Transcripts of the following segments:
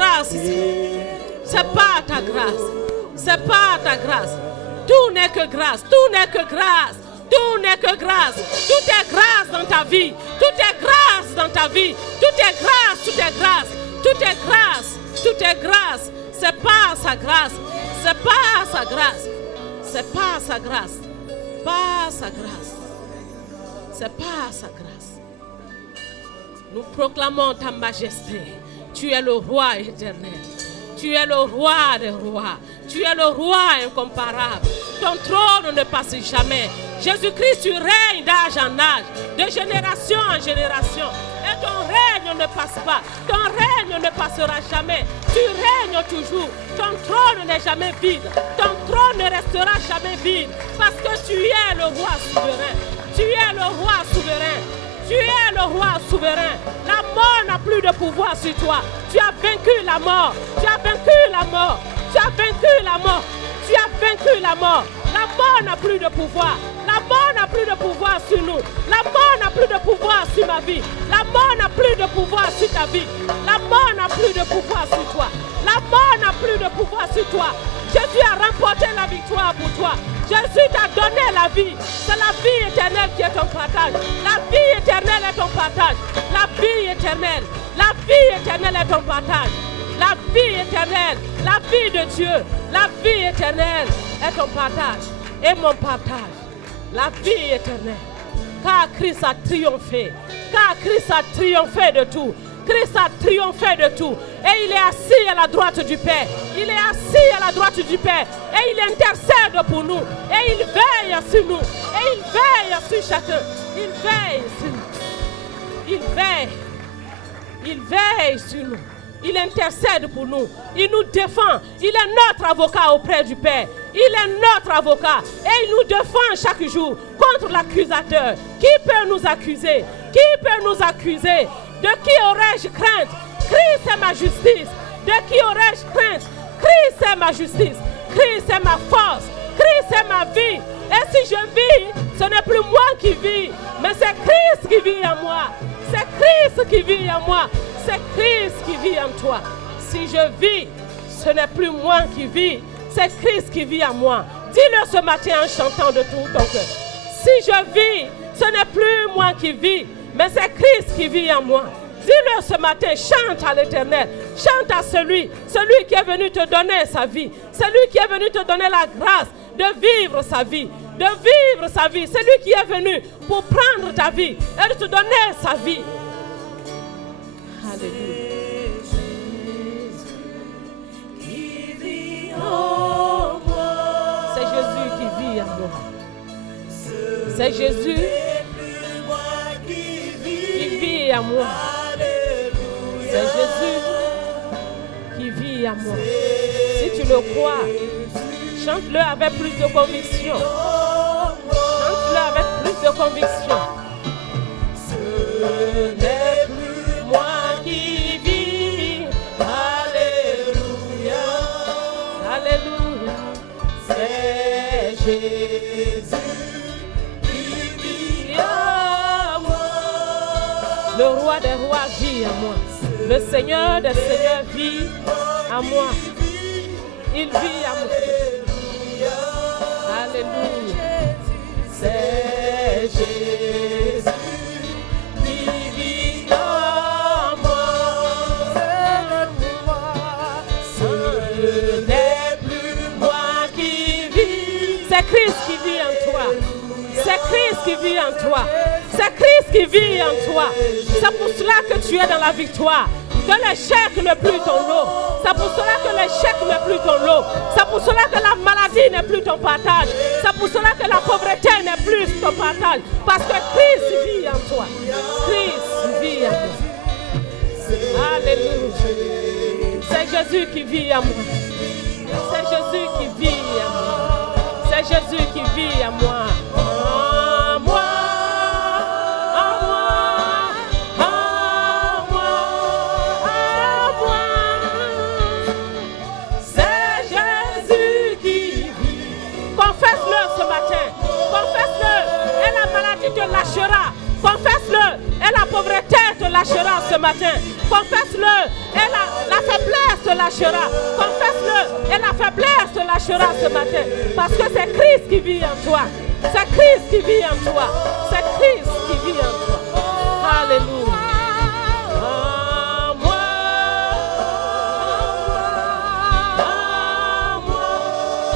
grâce ici. C'est pas ta grâce. C'est pas ta grâce. Tout n'est que grâce. Tout n'est que grâce. Tout n'est que grâce. Tout est grâce dans ta vie. Tout est grâce dans ta vie. Tout est grâce. Tout est grâce. Tout est grâce. Tout est grâce. C'est pas sa grâce. C'est pas sa grâce. C'est pas sa grâce. Pas sa grâce. C'est pas sa grâce. Nous proclamons ta majesté. Tu es le roi éternel. Tu es le roi des rois. Tu es le roi incomparable. Ton trône ne passe jamais. Jésus-Christ, tu règnes d'âge en âge, de génération en génération. Et ton règne ne passe pas. Ton règne ne passera jamais. Tu règnes toujours. Ton trône n'est jamais vide. Ton trône ne restera jamais vide. Parce que tu es le roi souverain. Tu es le roi souverain. Tu es le roi souverain. La mort n'a plus de pouvoir sur toi. Tu as vaincu la mort. Tu as vaincu la mort. Tu as vaincu la mort. Tu as vaincu la mort. La mort n'a plus de pouvoir. La mort n'a plus de pouvoir sur nous. La mort n'a plus de pouvoir sur ma vie. La mort n'a plus de pouvoir sur ta vie. La mort n'a plus de pouvoir sur toi. La mort n'a plus de pouvoir sur toi. Jésus a remporté la victoire pour toi. Jésus t'a donné la vie. C'est la vie éternelle qui est ton partage. La vie éternelle est ton partage. La vie éternelle. La vie éternelle est ton partage. La vie éternelle. La vie de Dieu. La vie éternelle est ton partage. Et mon partage. La vie éternelle. Car Christ a triomphé. Car Christ a triomphé de tout. Christ a triomphé de tout. Et il est assis à la droite du Père. Il est assis à la droite du Père. Et il intercède pour nous. Et il veille sur nous. Et il veille sur chacun. Il veille sur nous. Il veille. Il veille sur nous. Il intercède pour nous. Il nous défend. Il est notre avocat auprès du Père. Il est notre avocat. Et il nous défend chaque jour contre l'accusateur. Qui peut nous accuser? Qui peut nous accuser? De qui aurais-je crainte? Christ est ma justice. De qui aurais-je crainte? Christ est ma justice. Christ est ma force. Christ est ma vie. Et si je vis, ce n'est plus moi qui vis, mais c'est Christ qui vit en moi. C'est Christ qui vit en moi. C'est Christ qui vit en toi. Si je vis, ce n'est plus moi qui vis, c'est Christ qui vit en moi. Dis-le ce matin en chantant de tout ton cœur. Si je vis, ce n'est plus moi qui vis, mais c'est Christ qui vit en moi. Dis-le ce matin, chante à l'Éternel. Chante à celui qui est venu te donner sa vie. Celui qui est venu te donner la grâce de vivre sa vie. De vivre sa vie. Celui qui est venu pour prendre ta vie et de te donner sa vie. Alléluia. C'est Jésus qui vit en moi. C'est Jésus qui vit en moi. C'est Jésus qui vit en moi. Si tu le crois, chante-le avec plus de conviction. Chante-le avec plus de conviction. Ce n'est plus moi qui vis. Alléluia. Alléluia. C'est Jésus qui vit en moi. Le roi des rois vit en moi. Le Seigneur des seigneurs vit en moi. Il vit en moi. Alléluia. C'est Jésus qui vit en moi. Ce n'est plus moi qui vis. C'est Christ qui vit en toi. C'est Christ qui vit en toi. C'est Christ qui vit en toi. C'est pour cela que tu es dans la victoire. Que l'échec n'est plus ton lot. C'est pour cela que l'échec n'est plus ton lot. C'est pour cela que la maladie n'est plus ton partage. C'est pour cela que la pauvreté n'est plus ton partage. Parce que Christ vit en toi. Christ vit en toi. Alléluia. C'est Jésus qui vit en moi. C'est Jésus qui vit en moi. C'est Jésus qui vit en moi. En moi. Te lâchera. Confesse-le et la pauvreté te lâchera ce matin. Confesse-le et la faiblesse lâchera. Confesse-le et la faiblesse te lâchera ce matin. Parce que c'est Christ qui vit en toi. C'est Christ qui vit en toi. C'est Christ qui vit en toi. Alléluia.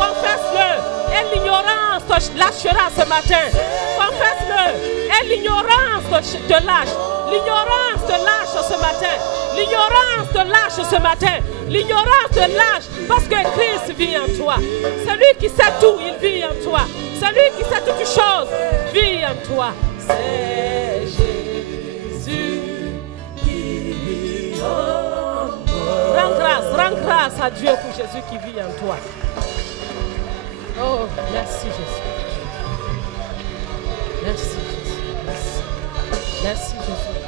Confesse-le et l'ignorance te lâchera ce matin. Confesse-le et l'ignorance te lâche. L'ignorance te lâche ce matin. L'ignorance te lâche ce matin. L'ignorance te lâche parce que Christ vit en toi. Celui qui sait tout, il vit en toi. Celui qui sait toutes choses, vit en toi. C'est Jésus qui vit en toi. Rends grâce à Dieu pour Jésus qui vit en toi. Oh, merci Jésus. Merci Jésus. Merci Jésus.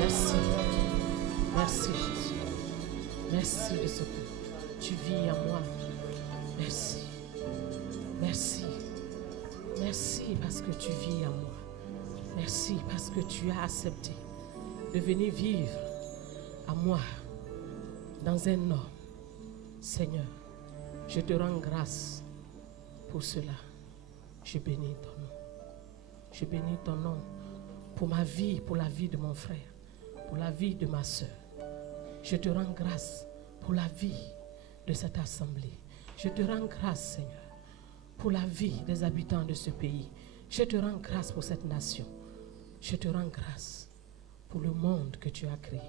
Merci Jésus. Merci de ce que tu vis en moi. Merci. Merci. Merci parce que tu vis en moi. Merci parce que tu as accepté de venir vivre à moi dans un homme. Seigneur, je te rends grâce pour cela. Je bénis ton nom. Je bénis ton nom pour ma vie, pour la vie de mon frère, pour la vie de ma soeur. Je te rends grâce pour la vie de cette assemblée. Je te rends grâce, Seigneur, pour la vie des habitants de ce pays. Je te rends grâce pour cette nation. Je te rends grâce pour le monde que tu as créé.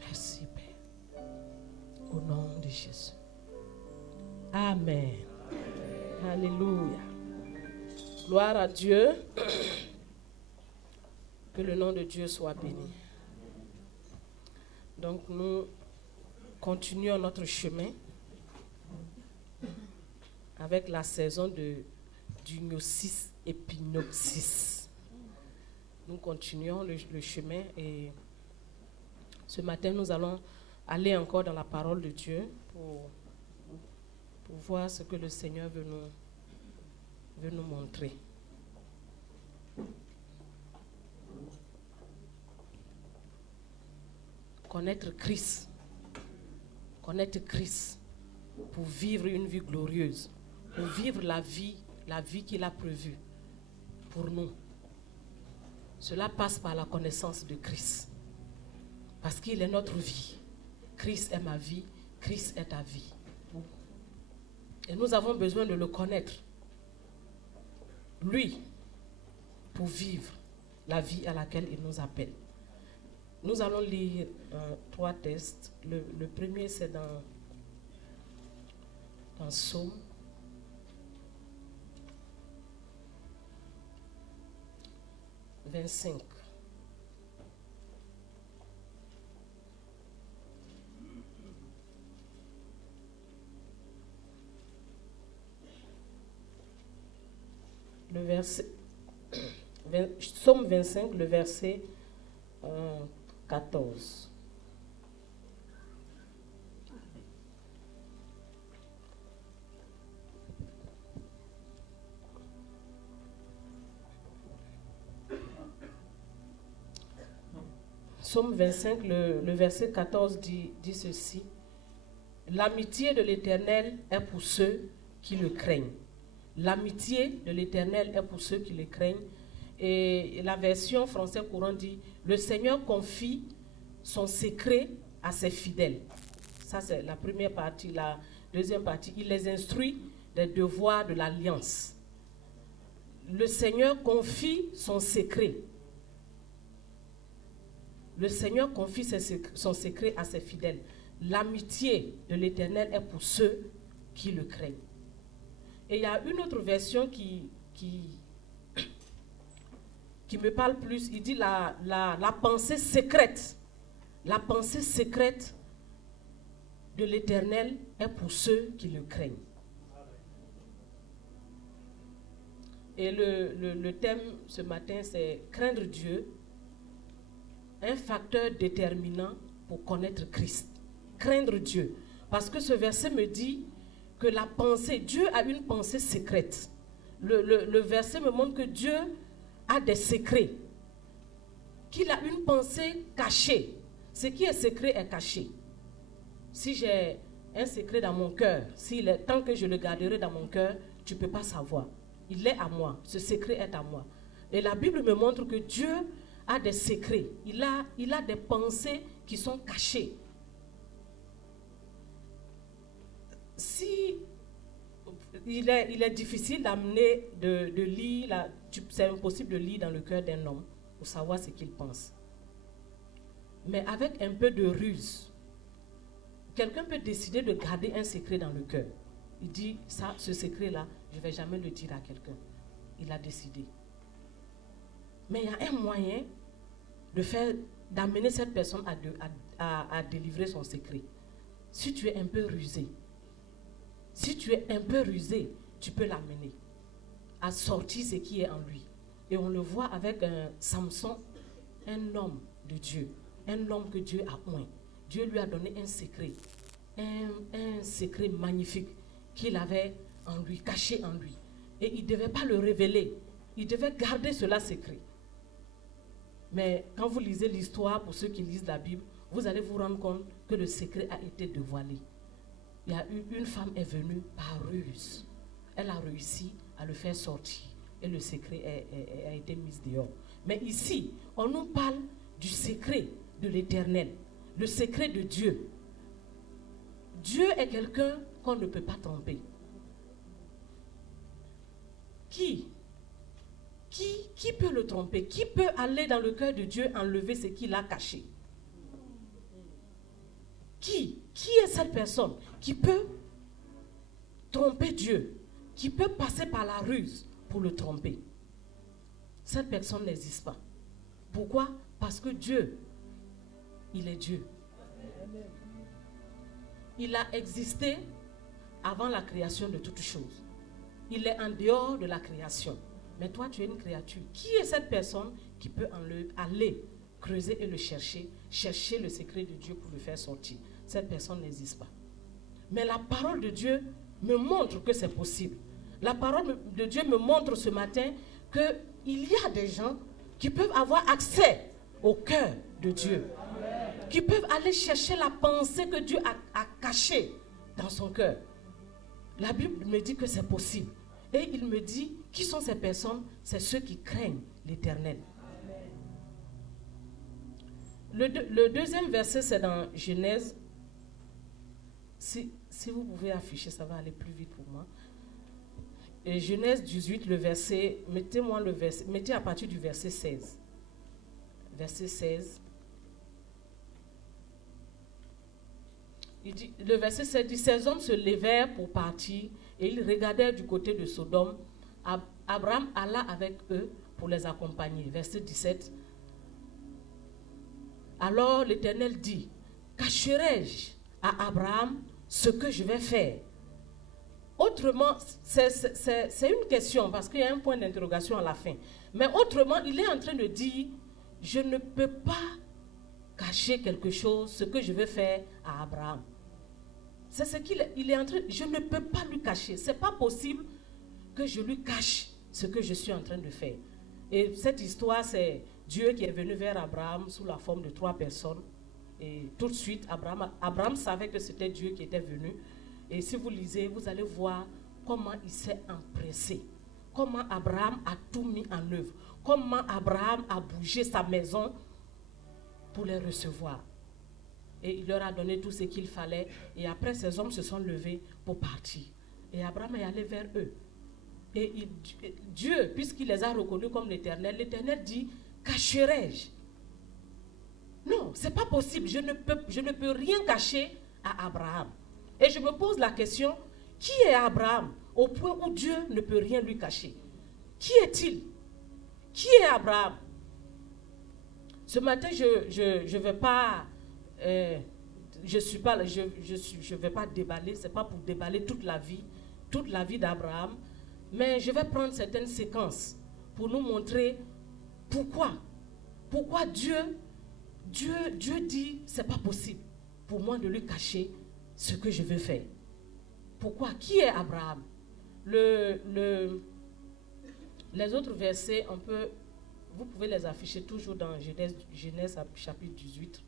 Merci, Père. Au nom de Jésus. Amen. Alléluia. Gloire à Dieu. Que le nom de Dieu soit béni. Donc nous continuons notre chemin avec la saison du Gnosis Epinoxis. Nous continuons le chemin et ce matin nous allons aller encore dans la parole de Dieu pour voir ce que le Seigneur veut nous montrer. Connaître Christ pour vivre une vie glorieuse, pour vivre la vie qu'il a prévue pour nous. Cela passe par la connaissance de Christ, parce qu'il est notre vie. Christ est ma vie, Christ est ta vie. Et nous avons besoin de le connaître, lui, pour vivre la vie à laquelle il nous appelle. Nous allons lire 3 textes. Le premier, c'est dans Psaume 25. Psaume 25, le verset 14. Psaume 25, le verset 14 dit ceci. L'amitié de l'Éternel est pour ceux qui le craignent. L'amitié de l'Éternel est pour ceux qui le craignent. Et la version française courante dit, le Seigneur confie son secret à ses fidèles. Ça, c'est la première partie. La deuxième partie, il les instruit des devoirs de l'alliance. Le Seigneur confie son secret. Le Seigneur confie son secret à ses fidèles. L'amitié de l'Éternel est pour ceux qui le craignent. Et il y a une autre version qui me parle plus. Il dit la pensée secrète. La pensée secrète de l'Éternel est pour ceux qui le craignent. Et le thème ce matin, c'est craindre Dieu, un facteur déterminant pour connaître Christ. Craindre Dieu. Parce que ce verset me dit que la pensée, Dieu a une pensée secrète. Le verset me montre que Dieu a des secrets qu'il a une pensée cachée. Ce qui est secret est caché. Si j'ai un secret dans mon cœur, tant que je le garderai dans mon cœur, tu ne peux pas savoir. Il est à moi, ce secret est à moi. Et la Bible me montre que Dieu a des secrets. Il a des pensées qui sont cachées. Si il est difficile d'amener, de lire, c'est impossible de lire dans le cœur d'un homme pour savoir ce qu'il pense. Mais avec un peu de ruse, quelqu'un peut décider de garder un secret dans le cœur. Il dit, ce secret-là, je ne vais jamais le dire à quelqu'un. Il a décidé. Mais il y a un moyen d'amener cette personne à délivrer son secret. Si tu es un peu rusé, tu peux l'amener à sortir ce qui est en lui. Et on le voit avec Samson, un homme de Dieu, un homme que Dieu a oint. Dieu lui a donné un secret magnifique qu'il avait en lui, caché en lui. Et il ne devait pas le révéler, il devait garder cela secret. Mais quand vous lisez l'histoire, pour ceux qui lisent la Bible, vous allez vous rendre compte que le secret a été dévoilé. Il y a eu une femme est venue par ruse. Elle a réussi à le faire sortir. Et le secret a été mis dehors. Mais ici, on nous parle du secret de l'Éternel. Le secret de Dieu. Dieu est quelqu'un qu'on ne peut pas tromper. Qui peut le tromper? Qui peut aller dans le cœur de Dieu enlever ce qu'il a caché? Qui est cette personne qui peut tromper Dieu, qui peut passer par la ruse pour le tromper? Cette personne n'existe pas. Pourquoi? Parce que Dieu, il est Dieu. Il a existé avant la création de toutes choses. Il est en dehors de la création. Mais toi, tu es une créature. Qui est cette personne qui peut aller creuser et le chercher le secret de Dieu pour le faire sortir? Cette personne n'existe pas. Mais la parole de Dieu me montre que c'est possible. La parole de Dieu me montre ce matin qu'il y a des gens qui peuvent avoir accès au cœur de Dieu. Qui peuvent aller chercher la pensée que Dieu a cachée dans son cœur. La Bible me dit que c'est possible. Et il me dit, qui sont ces personnes? C'est ceux qui craignent l'Éternel. Le deuxième verset, c'est dans Genèse. Si vous pouvez afficher, ça va aller plus vite pour moi. Et Genèse 18, le verset, mettez à partir du verset 16. Verset 16. Le verset 16 dit, ces hommes se levèrent pour partir et ils regardèrent du côté de Sodome. Abraham alla avec eux pour les accompagner. Verset 17. Alors l'Éternel dit, cacherai-je à Abraham ce que je vais faire? Autrement, c'est une question parce qu'il y a un point d'interrogation à la fin. Mais autrement, il est en train de dire, je ne peux pas cacher quelque chose, ce que je vais faire à Abraham. C'est ce qu'il est en train, je ne peux pas lui cacher. Ce n'est pas possible que je lui cache ce que je suis en train de faire. Et cette histoire, c'est Dieu qui est venu vers Abraham sous la forme de 3 personnes. Et tout de suite, Abraham savait que c'était Dieu qui était venu. Et si vous lisez, vous allez voir comment il s'est empressé. Comment Abraham a tout mis en œuvre. Comment Abraham a bougé sa maison pour les recevoir. Et il leur a donné tout ce qu'il fallait. Et après, ces hommes se sont levés pour partir. Et Abraham est allé vers eux. Et Dieu, puisqu'il les a reconnus comme l'Éternel, l'Éternel dit, cacherai-je? Non, ce n'est pas possible. Je ne peux rien cacher à Abraham. Et je me pose la question, qui est Abraham au point où Dieu ne peut rien lui cacher? Qui est-il? Qui est Abraham? Ce matin, je vais pas... je vais pas déballer, c'est pas pour déballer toute la vie d'Abraham, mais je vais prendre certaines séquences pour nous montrer pourquoi Dieu dit c'est pas possible pour moi de lui cacher ce que je veux faire. Pourquoi? Qui est Abraham? Les autres versets, on peut Vous pouvez les afficher toujours dans Genèse chapitre 18.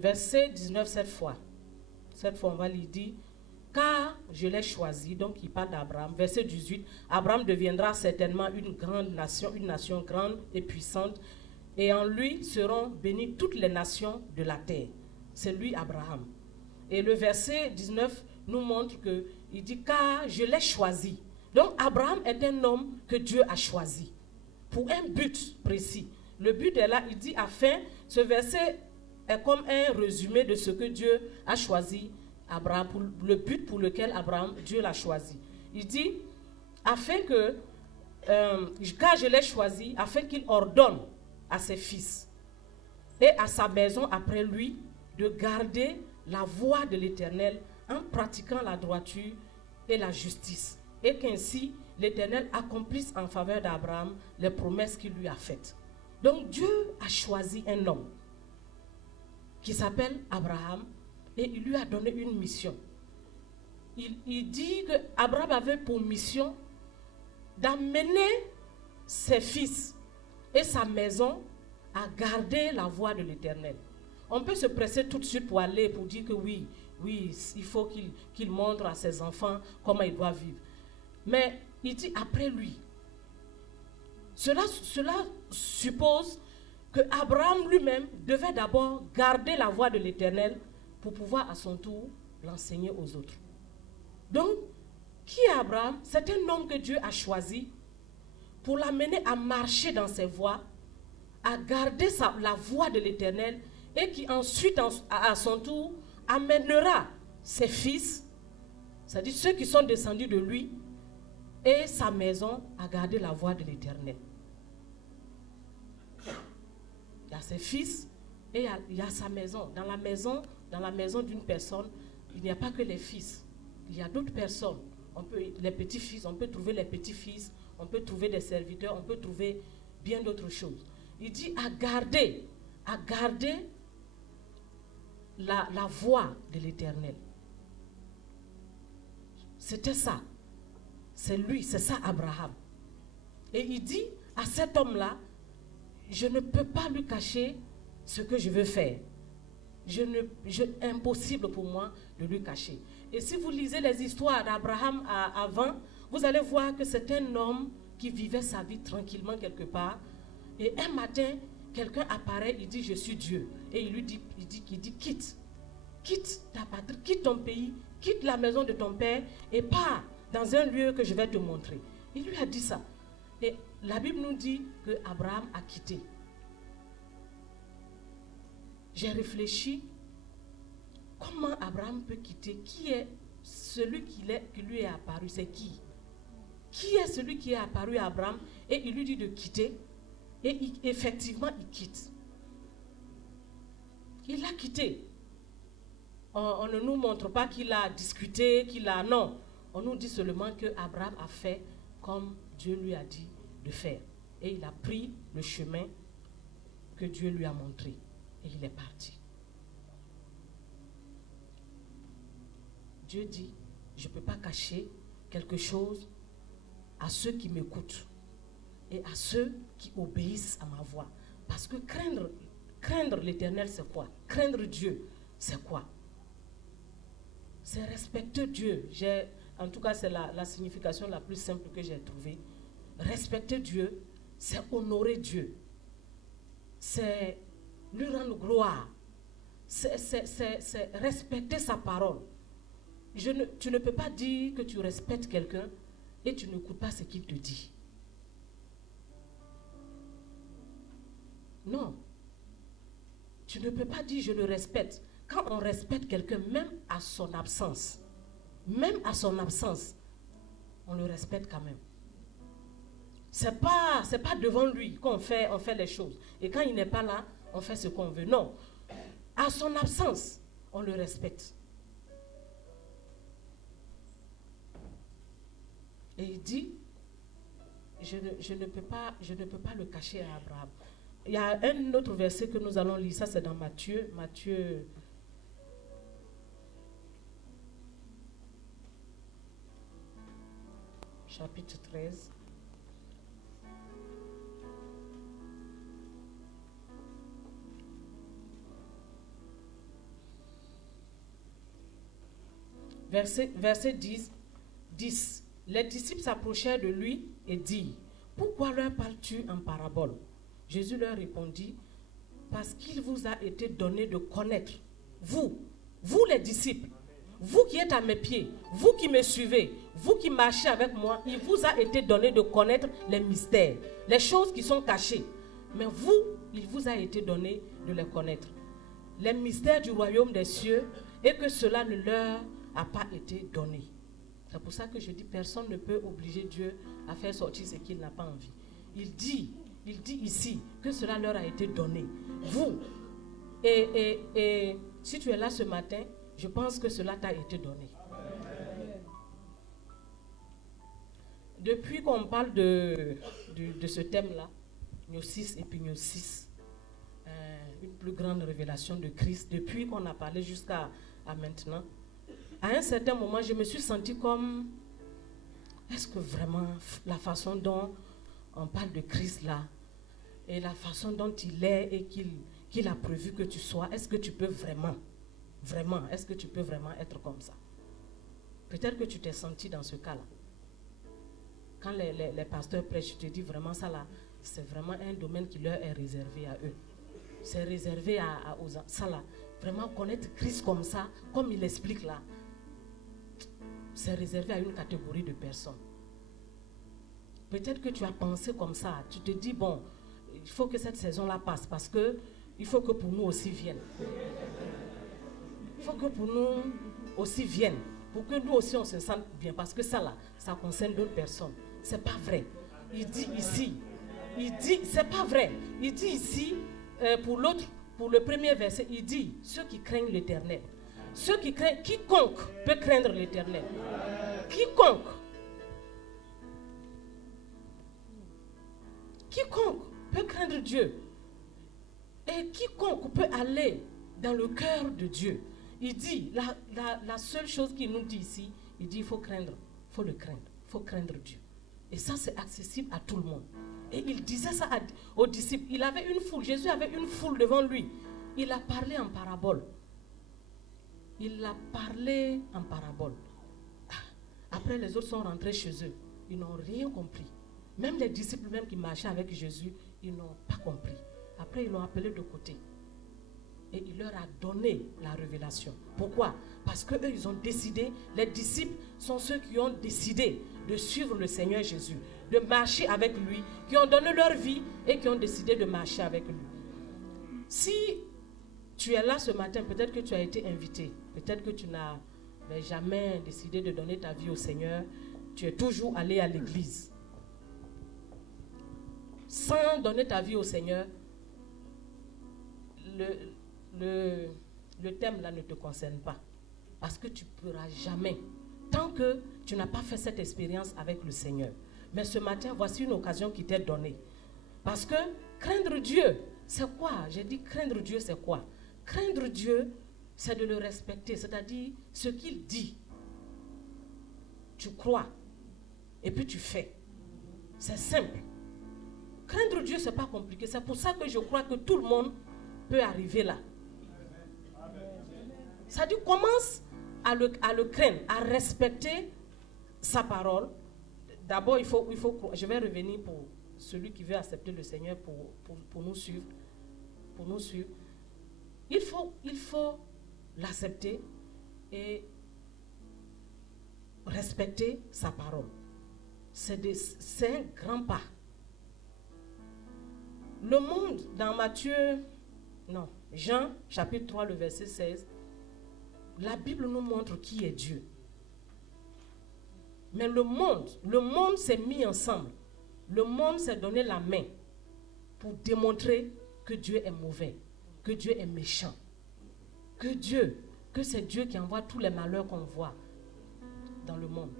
Verset 19 cette fois. Cette fois, on va lui dire, car je l'ai choisi. Donc, il parle d'Abraham. Verset 18, Abraham deviendra certainement une grande nation, une nation grande et puissante. Et en lui seront bénies toutes les nations de la terre. C'est lui, Abraham. Et le verset 19 nous montre que, il dit, car je l'ai choisi. Donc, Abraham est un homme que Dieu a choisi pour un but précis. Le but est là, il dit, afin, ce verset est comme un résumé de ce que Dieu a choisi Abraham, pour le but pour lequel Dieu l'a choisi. Il dit, afin que, car je l'ai choisi, afin qu'il ordonne à ses fils et à sa maison après lui de garder la voie de l'Éternel en pratiquant la droiture et la justice, et qu'ainsi l'Éternel accomplisse en faveur d'Abraham les promesses qu'il lui a faites. Donc Dieu a choisi un homme qui s'appelle Abraham, et il lui a donné une mission. Il dit qu'Abraham avait pour mission d'amener ses fils et sa maison à garder la voie de l'Éternel. On peut se presser tout de suite pour aller, pour dire que oui, il faut qu'il montre à ses enfants comment il doit vivre. Mais il dit après lui. Cela suppose que Abraham lui-même devait d'abord garder la voie de l'Éternel pour pouvoir à son tour l'enseigner aux autres. Donc, qui est Abraham? C'est un homme que Dieu a choisi pour l'amener à marcher dans ses voies, à garder la voie de l'Éternel, et qui ensuite, à son tour, amènera ses fils, c'est-à-dire ceux qui sont descendus de lui, et sa maison à garder la voie de l'Éternel. Il y a ses fils et il y a sa maison. Dans la maison d'une personne, il n'y a pas que les fils. Il y a d'autres personnes. Les petits-fils, on peut trouver les petits-fils, on peut trouver des serviteurs, on peut trouver bien d'autres choses. Il dit à garder la voie de l'Éternel. C'était ça. C'est lui, c'est ça Abraham. Et il dit à cet homme-là, je ne peux pas lui cacher ce que je veux faire. Impossible pour moi de lui cacher. Et si vous lisez les histoires d'Abraham avant, vous allez voir que c'est un homme qui vivait sa vie tranquillement quelque part. Et un matin, quelqu'un apparaît, il dit, je suis Dieu. Et il dit, quitte ta patrie, quitte ton pays, quitte la maison de ton père et pars dans un lieu que je vais te montrer. Il lui a dit ça. Et la Bible nous dit que Abraham a quitté. J'ai réfléchi, comment Abraham peut quitter? Qui est celui qui lui est apparu? C'est qui? Qui est celui qui est apparu à Abraham? Et il lui dit de quitter. Et effectivement, il quitte. Il a quitté. On ne nous montre pas qu'il a discuté, non. On nous dit seulement que Abraham a fait comme Dieu lui a dit de faire. Et il a pris le chemin que Dieu lui a montré. Et il est parti. Dieu dit, je ne peux pas cacher quelque chose à ceux qui m'écoutent et à ceux qui obéissent à ma voix. Parce que craindre l'Éternel, c'est quoi? Craindre Dieu, c'est quoi? C'est respecter Dieu. En tout cas, c'est la signification la plus simple que j'ai trouvée. Respecter Dieu, c'est honorer Dieu. C'est lui rendre gloire. C'est respecter sa parole. Tu ne peux pas dire que tu respectes quelqu'un et tu n'écoutes pas ce qu'il te dit. Non. Tu ne peux pas dire je le respecte. Quand on respecte quelqu'un, même à son absence, on le respecte quand même. C'est pas devant lui qu'on fait les choses. Et quand il n'est pas là, on fait ce qu'on veut. Non. À son absence, on le respecte. Et il dit, je ne peux pas le cacher à Abraham. Il y a un autre verset que nous allons lire, ça c'est dans Matthieu chapitre 13. Verset 10. Les disciples s'approchèrent de lui et dirent, « Pourquoi leur parles-tu en parabole ?» Jésus leur répondit, « Parce qu'il vous a été donné de connaître, vous les disciples, vous qui êtes à mes pieds, vous qui me suivez, vous qui marchez avec moi, il vous a été donné de connaître les mystères, les choses qui sont cachées. Mais vous, il vous a été donné de les connaître. Les mystères du royaume des cieux, et que cela ne leur a pas été donné. » C'est pour ça que je dis, personne ne peut obliger Dieu à faire sortir ce qu'il n'a pas envie. Il dit ici que cela leur a été donné. Vous, et si tu es là ce matin, je pense que cela t'a été donné. Depuis qu'on parle de ce thème-là, Gnosis et Epignosis, une plus grande révélation de Christ, depuis qu'on a parlé jusqu'à maintenant, à un certain moment, je me suis sentie comme, est-ce que vraiment la façon dont on parle de Christ là, et la façon dont il est et qu'il a prévu que tu sois, est-ce que tu peux vraiment, est-ce que tu peux vraiment être comme ça? Peut-être que tu t'es senti dans ce cas-là. Quand les pasteurs prêchent, je te dis vraiment ça là, c'est vraiment un domaine qui leur est réservé à eux. C'est réservé aux ça là. Vraiment connaître Christ comme ça, comme il explique là, c'est réservé à une catégorie de personnes. Peut-être que tu as pensé comme ça. Tu te dis, bon, il faut que cette saison-là passe parce que il faut que pour nous aussi vienne. Il faut que pour nous aussi vienne. Pour que nous aussi on se sente bien. Parce que ça là, ça concerne d'autres personnes. C'est pas vrai. Il dit ici, c'est pas vrai. Il dit ici, pour l'autre, pour le premier verset, il dit, ceux qui craignent l'Éternel. Ceux qui craignent, quiconque peut craindre l'Éternel. Quiconque peut craindre Dieu. Et quiconque peut aller dans le cœur de Dieu. Il dit, la seule chose qu'il nous dit ici, il dit, il faut craindre, il faut le craindre, il faut craindre Dieu. Et ça, c'est accessible à tout le monde. Et il disait ça aux disciples. Il avait une foule, Jésus avait une foule devant lui. Il a parlé en parabole. Il a parlé en parabole. Après, les autres sont rentrés chez eux. Ils n'ont rien compris. Même les disciples même qui marchaient avec Jésus, ils n'ont pas compris. Après, ils l'ont appelé de côté. Et il leur a donné la révélation. Pourquoi? Parce qu'eux, ils ont décidé, les disciples sont ceux qui ont décidé de suivre le Seigneur Jésus, de marcher avec lui, qui ont donné leur vie et qui ont décidé de marcher avec lui. Si tu es là ce matin, peut-être que tu as été invité, peut-être que tu n'as jamais décidé de donner ta vie au Seigneur, tu es toujours allé à l'église. Sans donner ta vie au Seigneur, le thème là ne te concerne pas. Parce que tu ne pourras jamais, tant que tu n'as pas fait cette expérience avec le Seigneur. Mais ce matin, voici une occasion qui t'est donnée. Parce que craindre Dieu, c'est quoi? J'ai dit craindre Dieu, c'est quoi? Craindre Dieu, c'est de le respecter, c'est-à-dire ce qu'il dit. Tu crois et puis tu fais. C'est simple. Craindre Dieu, ce n'est pas compliqué. C'est pour ça que je crois que tout le monde peut arriver là. Ça dit, commence à le craindre, à respecter sa parole. D'abord, il faut je vais revenir pour celui qui veut accepter le Seigneur pour nous suivre. Pour nous suivre. Il faut l'accepter et respecter sa parole. C'est un grand pas. Le monde, dans Jean, chapitre 3, le verset 16, la Bible nous montre qui est Dieu. Mais le monde s'est mis ensemble. Le monde s'est donné la main pour démontrer que Dieu est mauvais, que Dieu est méchant, que c'est Dieu qui envoie tous les malheurs qu'on voit dans le monde.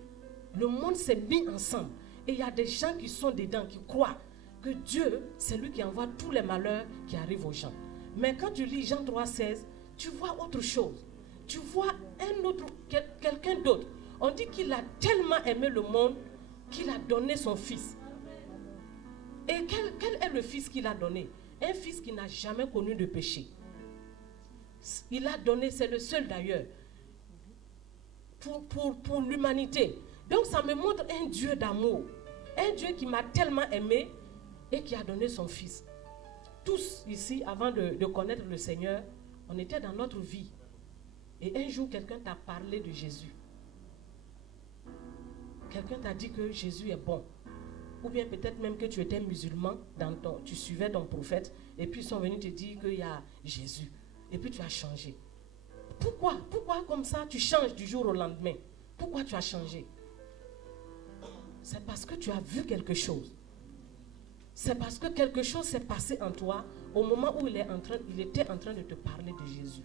Le monde s'est mis ensemble. Et il y a des gens qui sont dedans, qui croient que Dieu, c'est lui qui envoie tous les malheurs qui arrivent aux gens. Mais quand tu lis Jean 3,16, tu vois autre chose. Tu vois quelqu'un d'autre. On dit qu'il a tellement aimé le monde qu'il a donné son fils. Et quel est le fils qu'il a donné? Un fils qui n'a jamais connu de péché. Il a donné, c'est le seul d'ailleurs, pour l'humanité. Donc ça me montre un Dieu d'amour. Un Dieu qui m'a tellement aimé et qui a donné son fils. Tous ici, avant de connaître le Seigneur, on était dans notre vie. Et un jour, quelqu'un t'a parlé de Jésus. Quelqu'un t'a dit que Jésus est bon. Ou bien peut-être même que tu étais musulman, tu suivais ton prophète, et puis ils sont venus te dire qu'il y a Jésus. Et puis tu as changé. Pourquoi comme ça tu changes du jour au lendemain? Pourquoi tu as changé? C'est parce que tu as vu quelque chose. C'est parce que quelque chose s'est passé en toi au moment où il était en train de te parler de Jésus.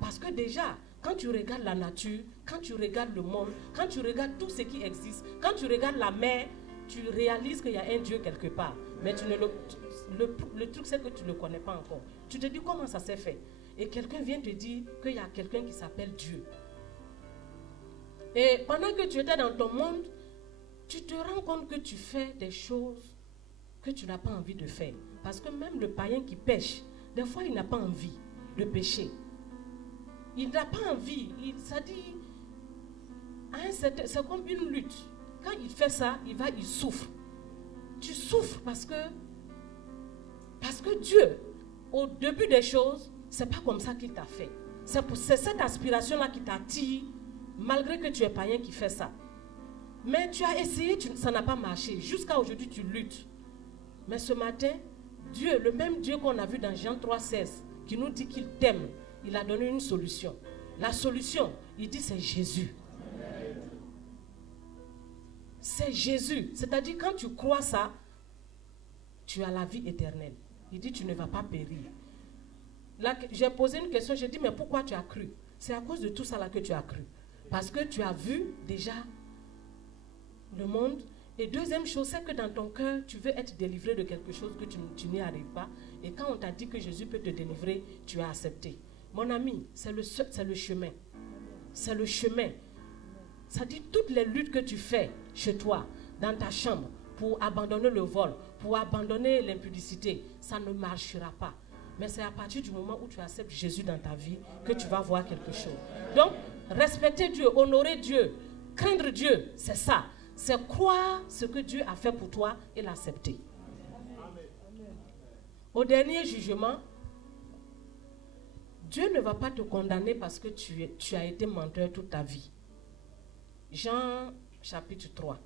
Parce que déjà, quand tu regardes la nature, quand tu regardes le monde, quand tu regardes tout ce qui existe, quand tu regardes la mer, tu réalises qu'il y a un Dieu quelque part. Mais le truc, c'est que tu ne le connais pas encore. Tu te dis comment ça s'est fait. Et quelqu'un vient te dire qu'il y a quelqu'un qui s'appelle Dieu. Et pendant que tu étais dans ton monde, tu te rends compte que tu fais des choses que tu n'as pas envie de faire. Parce que même le païen qui pêche, des fois il n'a pas envie de pécher. Il n'a pas envie. Ça dit, c'est comme une lutte. Quand il fait ça, il souffre. Tu souffres parce que Dieu, au début des choses, c'est pas comme ça qu'il t'a fait. C'est cette aspiration-là qui t'attire, malgré que tu es païen qui fait ça. Mais tu as essayé, ça n'a pas marché. Jusqu'à aujourd'hui, tu luttes. Mais ce matin, Dieu, le même Dieu qu'on a vu dans Jean 3,16, qui nous dit qu'il t'aime, il a donné une solution. La solution, il dit, c'est Jésus. C'est Jésus. C'est-à-dire, quand tu crois ça, tu as la vie éternelle. Il dit, tu ne vas pas périr. Là, j'ai posé une question, j'ai dit, mais pourquoi tu as cru? C'est à cause de tout ça là que tu as cru. Parce que tu as vu déjà le monde. Et deuxième chose, c'est que dans ton cœur, tu veux être délivré de quelque chose que tu n'y arrives pas. Et quand on t'a dit que Jésus peut te délivrer, tu as accepté. Mon ami, c'est le chemin. C'est le chemin. Ça dit toutes les luttes que tu fais chez toi, dans ta chambre, pour abandonner le vol, pour abandonner l'impudicité, ça ne marchera pas. Mais c'est à partir du moment où tu acceptes Jésus dans ta vie que tu vas voir quelque chose. Donc, respecter Dieu, honorer Dieu, craindre Dieu, c'est ça. C'est croire ce que Dieu a fait pour toi et l'accepter. Au dernier jugement, Dieu ne va pas te condamner parce que tu as été menteur toute ta vie. Jean chapitre 3.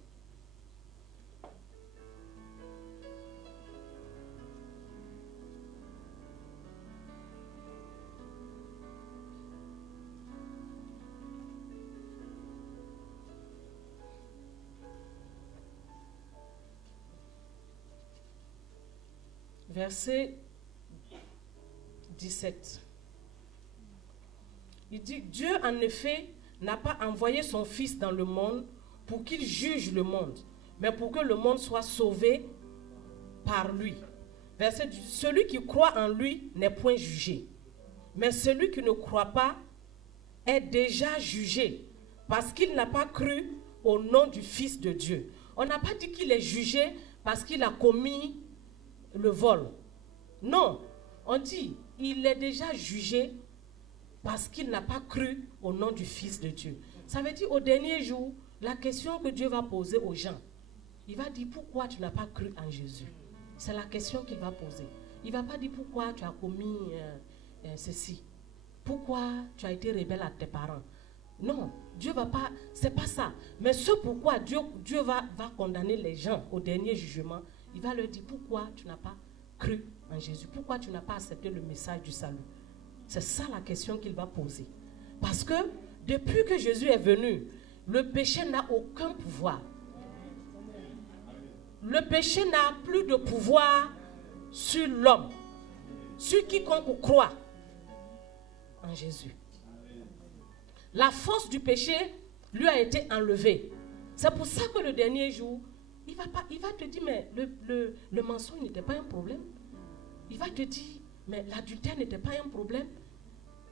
Verset 17. Il dit, Dieu en effet n'a pas envoyé son Fils dans le monde pour qu'il juge le monde, mais pour que le monde soit sauvé par lui. Verset 10. Celui qui croit en lui n'est point jugé, mais celui qui ne croit pas est déjà jugé, parce qu'il n'a pas cru au nom du Fils de Dieu. On n'a pas dit qu'il est jugé parce qu'il a commis le vol. Non, on dit il est déjà jugé parce qu'il n'a pas cru au nom du Fils de Dieu. Ça veut dire au dernier jour, la question que Dieu va poser aux gens, il va dire pourquoi tu n'as pas cru en Jésus. C'est la question qu'il va poser. Il ne va pas dire pourquoi tu as commis ceci. Pourquoi tu as été rebelle à tes parents. Non, Dieu va pas, c'est pas ça. Mais ce pourquoi Dieu va condamner les gens au dernier jugement, il va leur dire pourquoi tu n'as pas cru en Jésus. Pourquoi tu n'as pas accepté le message du salut. C'est ça la question qu'il va poser. Parce que depuis que Jésus est venu, le péché n'a aucun pouvoir. Le péché n'a plus de pouvoir sur l'homme, sur quiconque croit en Jésus. La force du péché lui a été enlevée. C'est pour ça que le dernier jour, il va te dire, mais le mensonge n'était pas un problème. Il va te dire, mais l'adultère n'était pas un problème.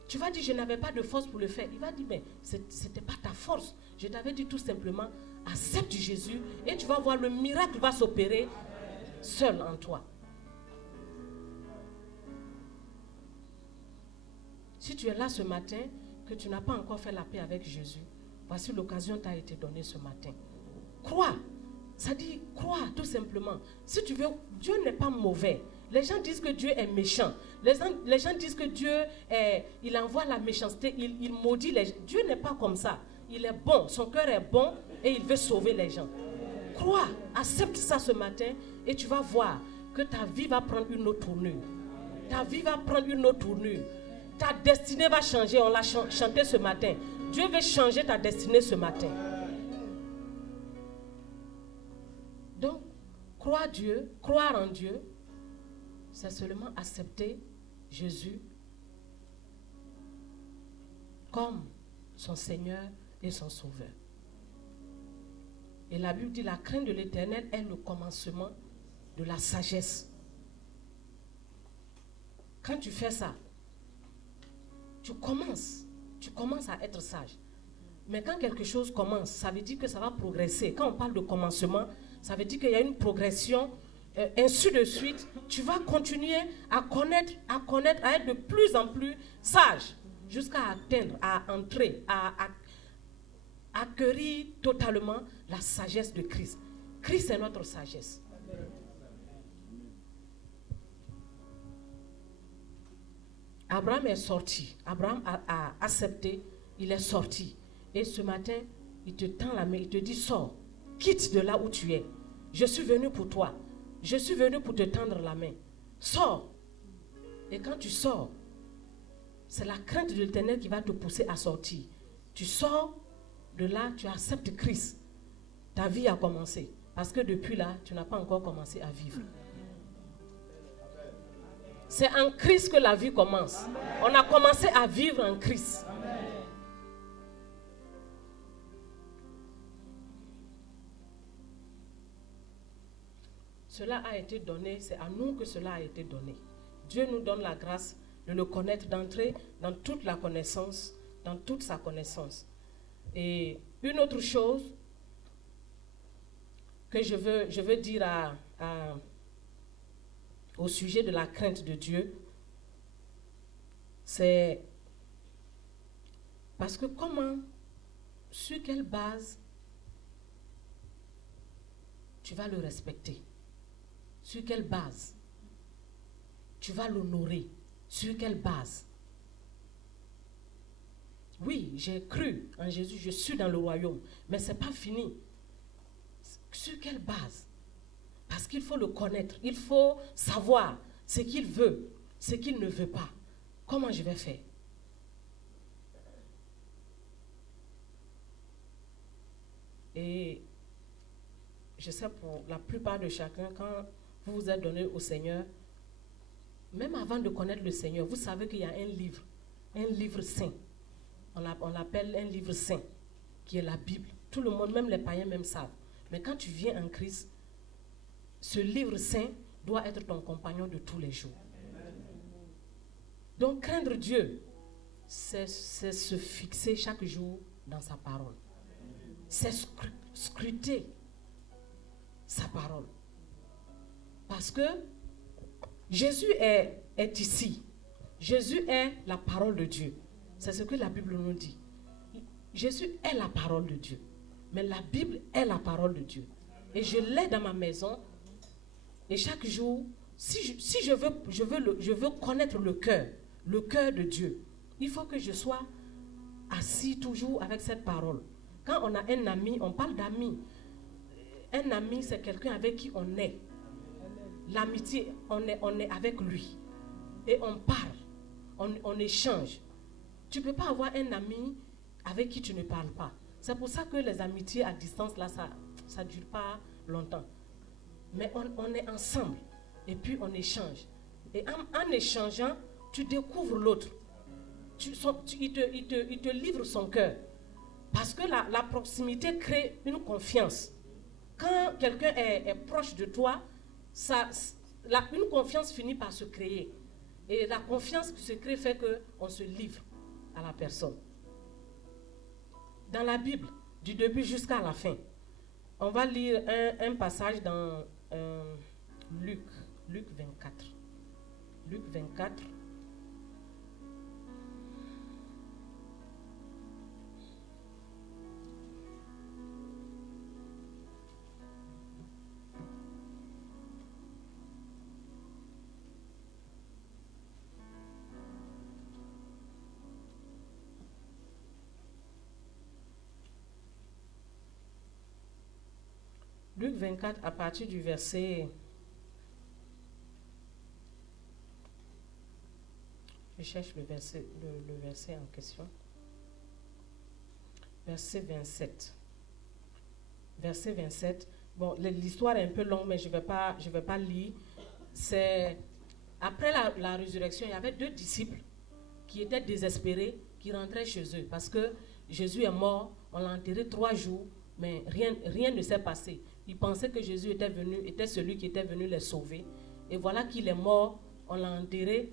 Tu vas dire, je n'avais pas de force pour le faire. Il va dire, mais ce n'était pas ta force. Je t'avais dit tout simplement, Accepte Jésus et tu vas voir le miracle va s'opérer seul en toi. Si tu es là ce matin, que tu n'as pas encore fait la paix avec Jésus, voici l'occasion t'a été donnée ce matin. Crois. Ça dit, crois tout simplement. Si tu veux, Dieu n'est pas mauvais. Les gens disent que Dieu est méchant. Les gens disent que Dieu, il envoie la méchanceté, il maudit les gens. Dieu n'est pas comme ça. Il est bon, son cœur est bon et il veut sauver les gens. Crois, accepte ça ce matin et tu vas voir que ta vie va prendre une autre tournure. Ta vie va prendre une autre tournure. Ta destinée va changer, on l'a chanté ce matin. Dieu veut changer ta destinée ce matin. Donc, croire Dieu, croire en Dieu, c'est seulement accepter Jésus comme son Seigneur et son Sauveur. Et la Bible dit, la crainte de l'Éternel est le commencement de la sagesse. Quand tu fais ça, tu commences à être sage. Mais quand quelque chose commence, ça veut dire que ça va progresser. Quand on parle de commencement, ça veut dire qu'il y a une progression, ainsi de suite. Tu vas continuer à connaître, à être de plus en plus sage, jusqu'à atteindre, à entrer, à acquérir totalement la sagesse de Christ. Christ est notre sagesse. Abraham est sorti. Abraham a accepté. Il est sorti. Et ce matin, il te tend la main. Il te dit, sors. Quitte de là où tu es. Je suis venu pour toi. Je suis venu pour te tendre la main. Sors. Et quand tu sors, c'est la crainte de l'Éternel qui va te pousser à sortir. Tu sors de là, tu acceptes Christ. Ta vie a commencé. Parce que depuis là, tu n'as pas encore commencé à vivre. C'est en Christ que la vie commence. On a commencé à vivre en Christ. Cela a été donné, c'est à nous que cela a été donné. Dieu nous donne la grâce de le connaître, d'entrer dans toute la connaissance, dans toute sa connaissance. Et une autre chose que je veux dire au sujet de la crainte de Dieu, c'est parce que sur quelle base tu vas le respecter? Sur quelle base tu vas l'honorer? Sur quelle base? Oui, j'ai cru en Jésus, je suis dans le royaume, mais ce n'est pas fini. Sur quelle base? Parce qu'il faut le connaître, il faut savoir ce qu'il veut, ce qu'il ne veut pas. Comment je vais faire? Et je sais pour la plupart de chacun, quand vous vous êtes donné au Seigneur, même avant de connaître le Seigneur, vous savez qu'il y a un livre saint. On l'appelle un livre saint, qui est la Bible. Tout le monde, même les païens, même savent. Mais quand tu viens en Christ, ce livre saint doit être ton compagnon de tous les jours. Donc, craindre Dieu, c'est se fixer chaque jour dans sa parole. C'est scruter sa parole. Parce que Jésus est ici. Jésus est la parole de Dieu. C'est ce que la Bible nous dit. Jésus est la parole de Dieu. Mais la Bible est la parole de Dieu. Et je l'ai dans ma maison. Et chaque jour, si je veux connaître le cœur de Dieu, il faut que je sois assis toujours avec cette parole. Quand on a un ami, on parle d'ami. Un ami, c'est quelqu'un avec qui on est. L'amitié, on est avec lui. Et on parle, on échange. Tu ne peux pas avoir un ami avec qui tu ne parles pas. C'est pour ça que les amitiés à distance, là, ça ne dure pas longtemps. Mais on est ensemble. Et puis on échange. Et en échangeant, tu découvres l'autre. Il te livre son cœur. Parce que la proximité crée une confiance. Quand quelqu'un est proche de toi, une confiance finit par se créer. Et la confiance qui se crée fait qu'on se livre à la personne. Dans la Bible, du début jusqu'à la fin, On va lire un passage dans Luc 24. Luc 24. Luc 24, à partir du verset... Je cherche le verset en question. Verset 27. Verset 27. Bon, l'histoire est un peu longue, mais je vais pas lire. C'est... Après la résurrection, il y avait 2 disciples qui étaient désespérés, qui rentraient chez eux. Parce que Jésus est mort, on l'a enterré 3 jours, mais rien ne s'est passé. Ils pensaient que Jésus était celui qui était venu les sauver. Et voilà qu'il est mort, on l'a enterré,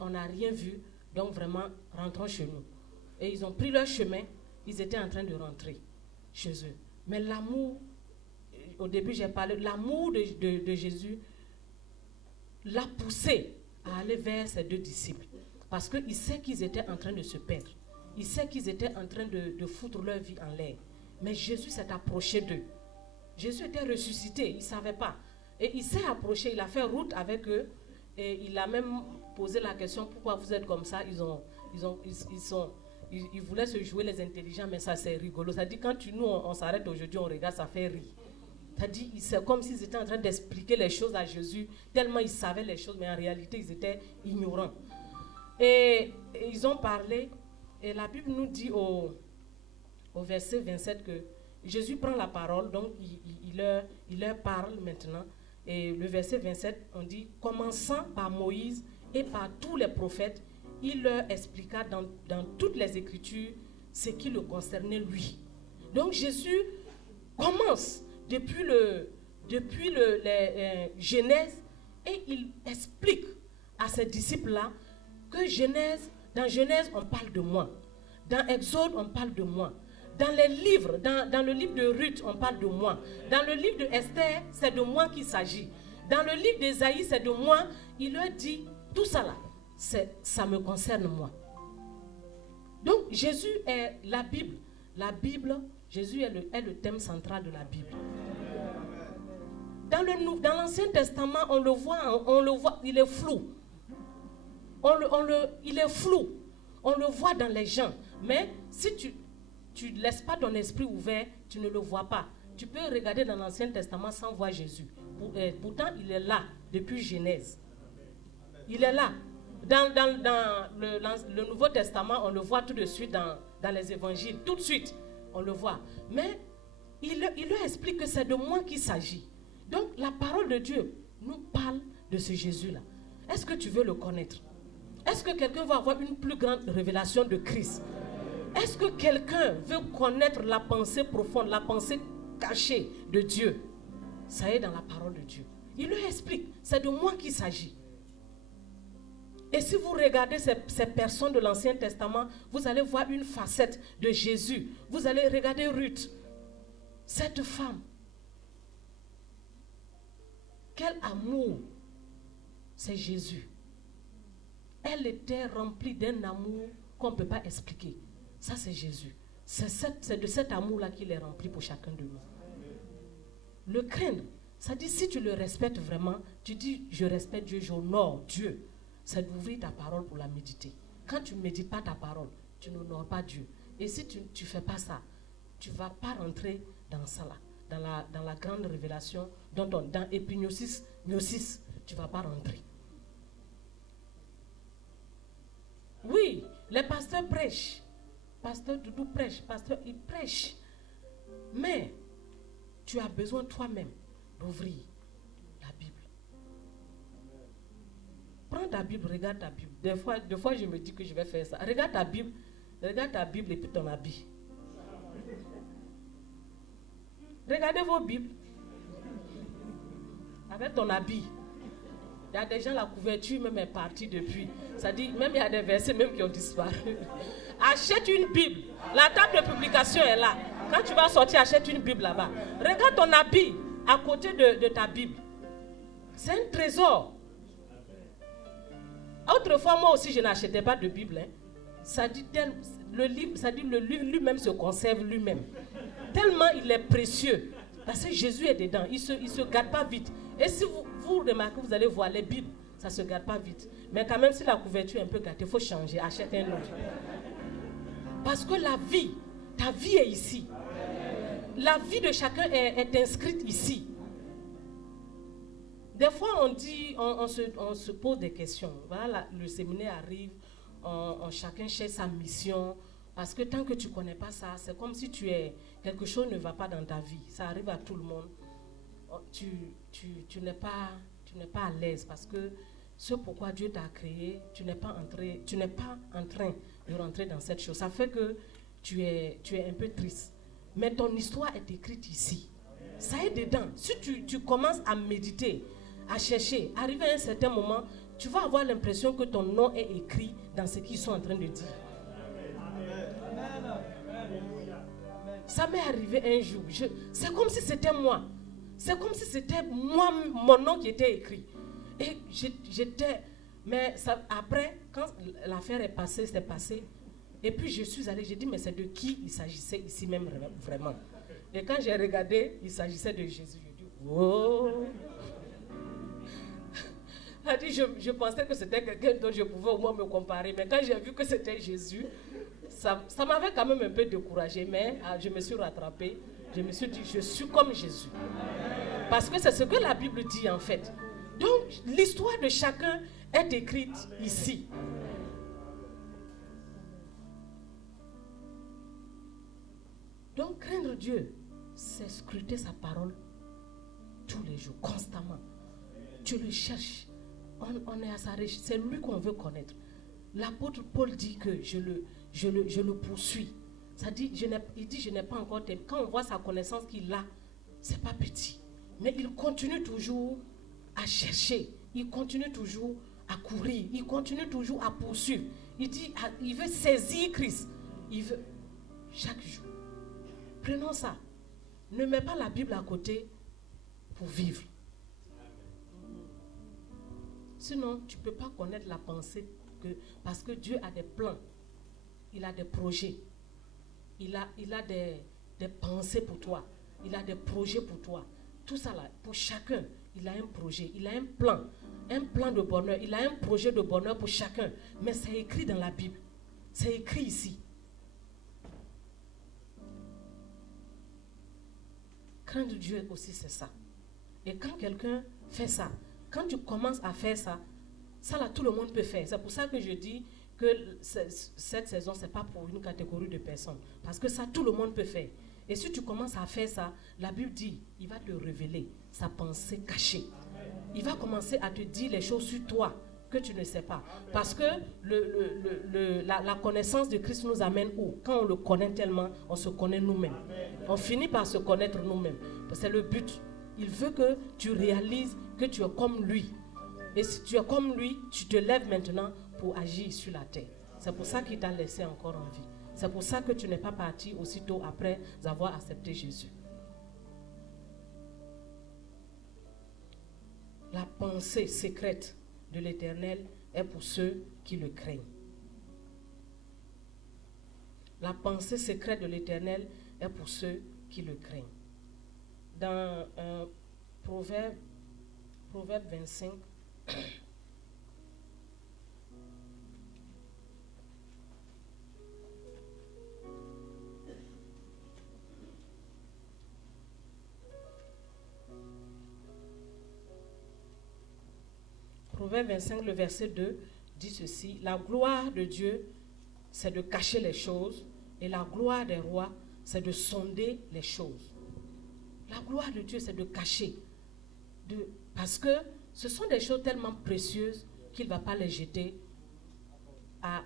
on n'a rien vu. Donc vraiment, rentrons chez nous. Et ils ont pris leur chemin, ils étaient en train de rentrer chez eux. Mais l'amour, au début j'ai parlé, l'amour de Jésus l'a poussé à aller vers ses 2 disciples. Parce qu'il sait qu'ils étaient en train de se perdre. Il sait qu'ils étaient en train de foutre leur vie en l'air. Mais Jésus s'est approché d'eux. Jésus était ressuscité, il ne savait pas. Et il s'est approché, il a fait route avec eux. Et il a même posé la question, pourquoi vous êtes comme ça? Ils voulaient se jouer les intelligents, mais ça c'est rigolo. Ça dit, quand nous on s'arrête aujourd'hui, on regarde, ça fait rire. Ça dit, c'est comme s'ils étaient en train d'expliquer les choses à Jésus, tellement ils savaient les choses, mais en réalité ils étaient ignorants. Et ils ont parlé, et la Bible nous dit au verset 27 que Jésus prend la parole, donc il leur parle maintenant. Et le verset 27, on dit, commençant par Moïse et par tous les prophètes, il leur expliqua dans toutes les Écritures ce qui le concernait lui. Donc Jésus commence depuis les Genèse et il explique à ses disciples-là que dans Genèse, on parle de moi. Dans Exode, on parle de moi. Dans les livres, dans le livre de Ruth, on parle de moi. Dans le livre de Esther, c'est de moi qu'il s'agit. Dans le livre d'Ésaïe, c'est de moi. Il leur dit, tout ça là, ça me concerne moi. Donc, Jésus est la Bible. La Bible, Jésus est le thème central de la Bible. Dans l'Ancien Testament, on le voit, il est flou. Il est flou. On le voit dans les gens. Mais si tu ne laisses pas ton esprit ouvert, tu ne le vois pas. Tu peux regarder dans l'Ancien Testament sans voir Jésus. Pourtant, il est là depuis Genèse. Il est là. Dans le Nouveau Testament, on le voit tout de suite dans les évangiles. Tout de suite, on le voit. Mais il leur explique que c'est de moi qu'il s'agit. Donc, la parole de Dieu nous parle de ce Jésus-là. Est-ce que tu veux le connaître? Est-ce que quelqu'un va avoir une plus grande révélation de Christ? Est-ce que quelqu'un veut connaître la pensée profonde, la pensée cachée de Dieu? Ça est dans la parole de Dieu. Il lui explique, c'est de moi qu'il s'agit. Et si vous regardez ces personnes de l'Ancien Testament, vous allez voir une facette de Jésus. Vous allez regarder Ruth, cette femme. Quel amour! C'est Jésus. Elle était remplie d'un amour qu'on ne peut pas expliquer. Ça, c'est Jésus. C'est de cet amour-là qu'il est rempli pour chacun de nous. Le craindre, ça dit, si tu le respectes vraiment, tu dis, je respecte Dieu, j'honore Dieu. C'est d'ouvrir ta parole pour la méditer. Quand tu ne médites pas ta parole, tu n'honores pas Dieu. Et si tu ne fais pas ça, tu ne vas pas rentrer dans ça là, dans la grande révélation, dans épignosis, tu ne vas pas rentrer. Oui, les pasteurs prêchent. Pasteur Doudou prêche, pasteur il prêche. Mais tu as besoin toi-même d'ouvrir la Bible. Prends ta Bible, regarde ta Bible. Des fois je me dis que je vais faire ça. Regarde ta Bible et puis ton habit. Regardez vos Bibles. Avec ton habit. Il y a des gens, la couverture même est partie depuis. Ça dit, même il y a des versets même qui ont disparu. Achète une Bible. La table de publication est là. Quand tu vas sortir, achète une Bible là-bas. Regarde ton habit à côté de ta Bible. C'est un trésor. Autrefois, moi aussi, je n'achetais pas de Bible. Hein. Ça dit le livre lui-même se conserve lui-même. Tellement il est précieux. Parce que Jésus est dedans. Il se garde pas vite. Et si vous remarquez, vous allez voir les Bibles, ça ne se garde pas vite. Mais quand même, si la couverture est un peu gâtée, il faut changer. Achète un autre. Parce que la vie, ta vie est ici. La vie de chacun est inscrite ici. Des fois, on se pose des questions. Voilà, le séminaire arrive, chacun cherche sa mission. Parce que tant que tu ne connais pas ça, c'est comme si quelque chose ne va pas dans ta vie. Ça arrive à tout le monde. Tu n'es pas à l'aise parce que ce pourquoi Dieu t'a créé, tu n'es pas en train de rentrer dans cette chose. Ça fait que tu es un peu triste. Mais ton histoire est écrite ici. Ça est dedans. Si tu commences à méditer, à chercher, arrivé à un certain moment, tu vas avoir l'impression que ton nom est écrit dans ce qu'ils sont en train de dire. Ça m'est arrivé un jour. C'est comme si c'était moi. C'est comme si c'était moi, mon nom qui était écrit. Et j'étais... Mais ça, après, quand l'affaire est passée, c'est passé. Et puis je suis allée, j'ai dit, mais c'est de qui il s'agissait ici même vraiment? Et quand j'ai regardé, il s'agissait de Jésus. J'ai dit, oh! Elle dit, je pensais que c'était quelqu'un dont je pouvais au moins me comparer. Mais quand j'ai vu que c'était Jésus, ça m'avait quand même un peu découragée. Mais je me suis rattrapée. Je me suis dit, je suis comme Jésus. Parce que c'est ce que la Bible dit en fait. Donc, l'histoire de chacun est écrite ici. Donc, craindre Dieu, c'est scruter sa parole tous les jours, constamment. Tu le cherches. On est à sa recherche. C'est lui qu'on veut connaître. L'apôtre Paul dit que je le poursuis. Ça dit, il dit, je n'ai pas encore terminé. Quand on voit sa connaissance qu'il a, c'est pas petit. Mais il continue toujours à chercher. Il continue toujours à courir. Il continue toujours à poursuivre. Il dit, il veut saisir Christ. Il veut, chaque jour. Prenons ça. Ne mets pas la Bible à côté pour vivre. Sinon, tu ne peux pas connaître la pensée. Parce que Dieu a des plans. Il a des projets. Il a des pensées pour toi. Il a des projets pour toi. Tout ça là, pour chacun, il a un projet. Il a un plan de bonheur. Il a un projet de bonheur pour chacun. Mais c'est écrit dans la Bible. C'est écrit ici. Craindre Dieu aussi, c'est ça. Et quand quelqu'un fait ça, quand tu commences à faire ça, ça là, tout le monde peut faire. C'est pour ça que je dis que cette saison, ce n'est pas pour une catégorie de personnes. Parce que ça, tout le monde peut faire. Et si tu commences à faire ça, la Bible dit, il va te révéler sa pensée cachée. Il va commencer à te dire les choses sur toi que tu ne sais pas. Parce que la connaissance de Christ nous amène où? Quand on le connaît tellement, on se connaît nous-mêmes. On finit par se connaître nous-mêmes. C'est le but. Il veut que tu réalises que tu es comme lui. Et si tu es comme lui, tu te lèves maintenant pour agir sur la terre. C'est pour ça qu'il t'a laissé encore en vie. C'est pour ça que tu n'es pas parti aussitôt après avoir accepté Jésus. La pensée secrète de l'Éternel est pour ceux qui le craignent. La pensée secrète de l'Éternel est pour ceux qui le craignent. Dans Proverbe 25, Proverbe 25, le verset 2 dit ceci: la gloire de Dieu, c'est de cacher les choses, et la gloire des rois, c'est de sonder les choses. La gloire de Dieu, c'est de cacher. Parce que ce sont des choses tellement précieuses qu'il ne va pas les jeter à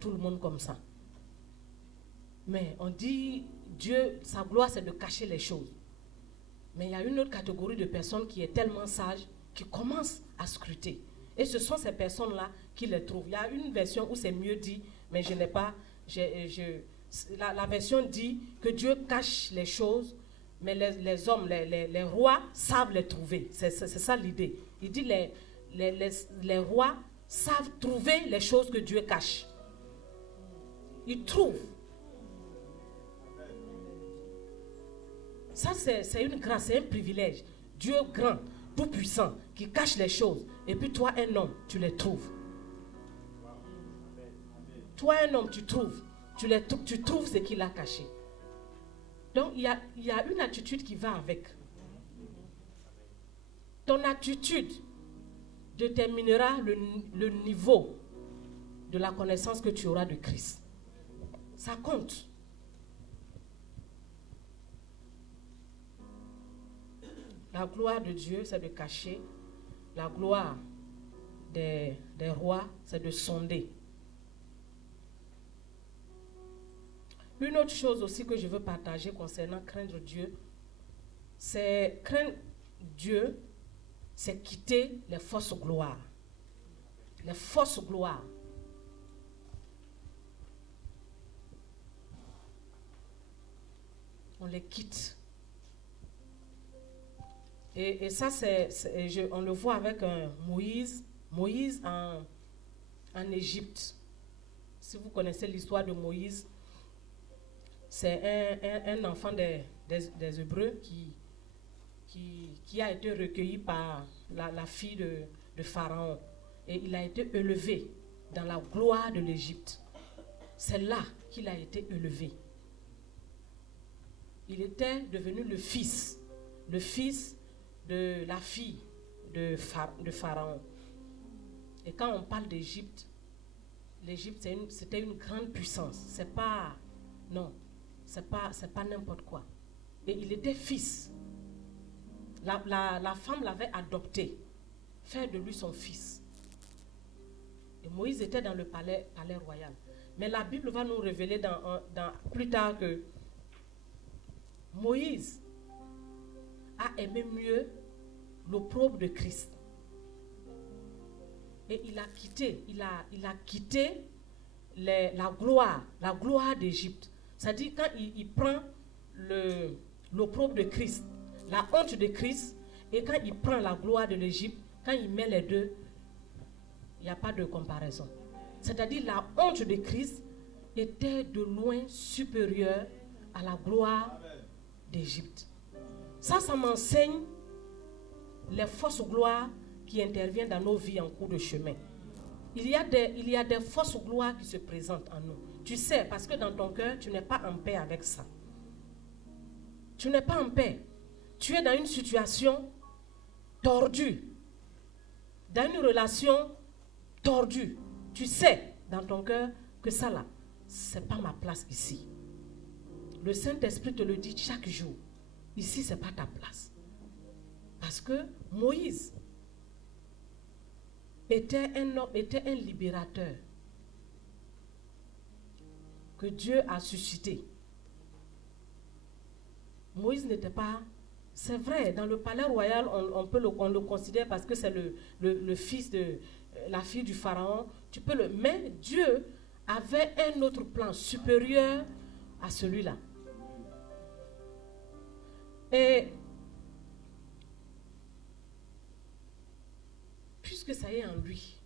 tout le monde comme ça. Mais on dit, Dieu, sa gloire, c'est de cacher les choses. Mais il y a une autre catégorie de personnes qui est tellement sage, qui commence à scruter. Et ce sont ces personnes-là qui les trouvent. Il y a une version où c'est mieux dit, mais je n'ai pas, la version dit que Dieu cache les choses, mais les hommes, les rois savent les trouver. C'est ça l'idée. Il dit les rois savent trouver les choses que Dieu cache. Ils trouvent. Ça, c'est une grâce, c'est un privilège. Dieu grand, tout puissant, qui cache les choses. Et puis toi, un homme, tu les trouves. Toi, un homme, tu trouves. Tu trouves ce qu'il a caché. Donc, il y a une attitude qui va avec. Ton attitude déterminera le niveau de la connaissance que tu auras de Christ. Ça compte. La gloire de Dieu, c'est de cacher. La gloire des rois, c'est de sonder. Une autre chose aussi que je veux partager concernant craindre Dieu, c'est craindre Dieu, c'est quitter les fausses gloires. Les fausses gloires. On les quitte. Et ça, on le voit avec Moïse en Égypte. Si vous connaissez l'histoire de Moïse, c'est un enfant des Hébreux qui a été recueilli par la fille de Pharaon. Et il a été élevé dans la gloire de l'Égypte. C'est là qu'il a été élevé. Il était devenu le fils de la fille de Pharaon. Et quand on parle d'Égypte, l'Égypte c'était une grande puissance. C'est pas n'importe quoi. Et il était fils. La femme l'avait adopté, faire de lui son fils. Et Moïse était dans le palais royal. Mais la Bible va nous révéler plus tard que Moïse a aimé mieux l'opprobre de Christ. Et il a quitté la gloire d'Égypte. C'est-à-dire quand il prend l'opprobre de Christ, la honte de Christ, et quand il prend la gloire de l'Égypte, quand il met les deux, il n'y a pas de comparaison. C'est-à-dire la honte de Christ était de loin supérieure à la gloire d'Égypte. Ça m'enseigne les fausses gloires qui interviennent dans nos vies en cours de chemin. Il y a des fausses gloires qui se présentent en nous. Tu sais, parce que dans ton cœur, tu n'es pas en paix avec ça. Tu n'es pas en paix. Tu es dans une situation tordue. Dans une relation tordue. Tu sais dans ton cœur que ça là, ce n'est pas ma place ici. Le Saint-Esprit te le dit chaque jour. Ici, ce n'est pas ta place. Parce que Moïse était un libérateur que Dieu a suscité. Moïse n'était pas... C'est vrai, dans le palais royal, on le considère parce que c'est le fils de la fille du Pharaon. Mais Dieu avait un autre plan supérieur à celui-là. Et puisque ça est en lui,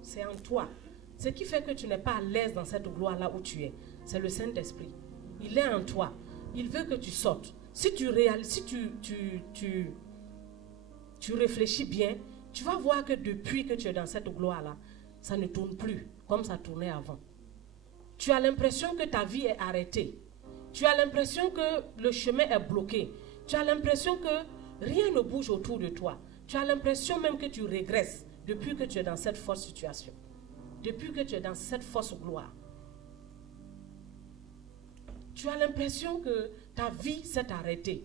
c'est en toi. Ce qui fait que tu n'es pas à l'aise dans cette gloire-là où tu es, c'est le Saint-Esprit. Il est en toi. Il veut que tu sortes. Si tu réfléchis bien, tu vas voir que depuis que tu es dans cette gloire-là, ça ne tourne plus comme ça tournait avant. Tu as l'impression que ta vie est arrêtée. Tu as l'impression que le chemin est bloqué. Tu as l'impression que rien ne bouge autour de toi. Tu as l'impression même que tu régresses depuis que tu es dans cette fausse situation. Depuis que tu es dans cette fausse gloire. Tu as l'impression que ta vie s'est arrêtée.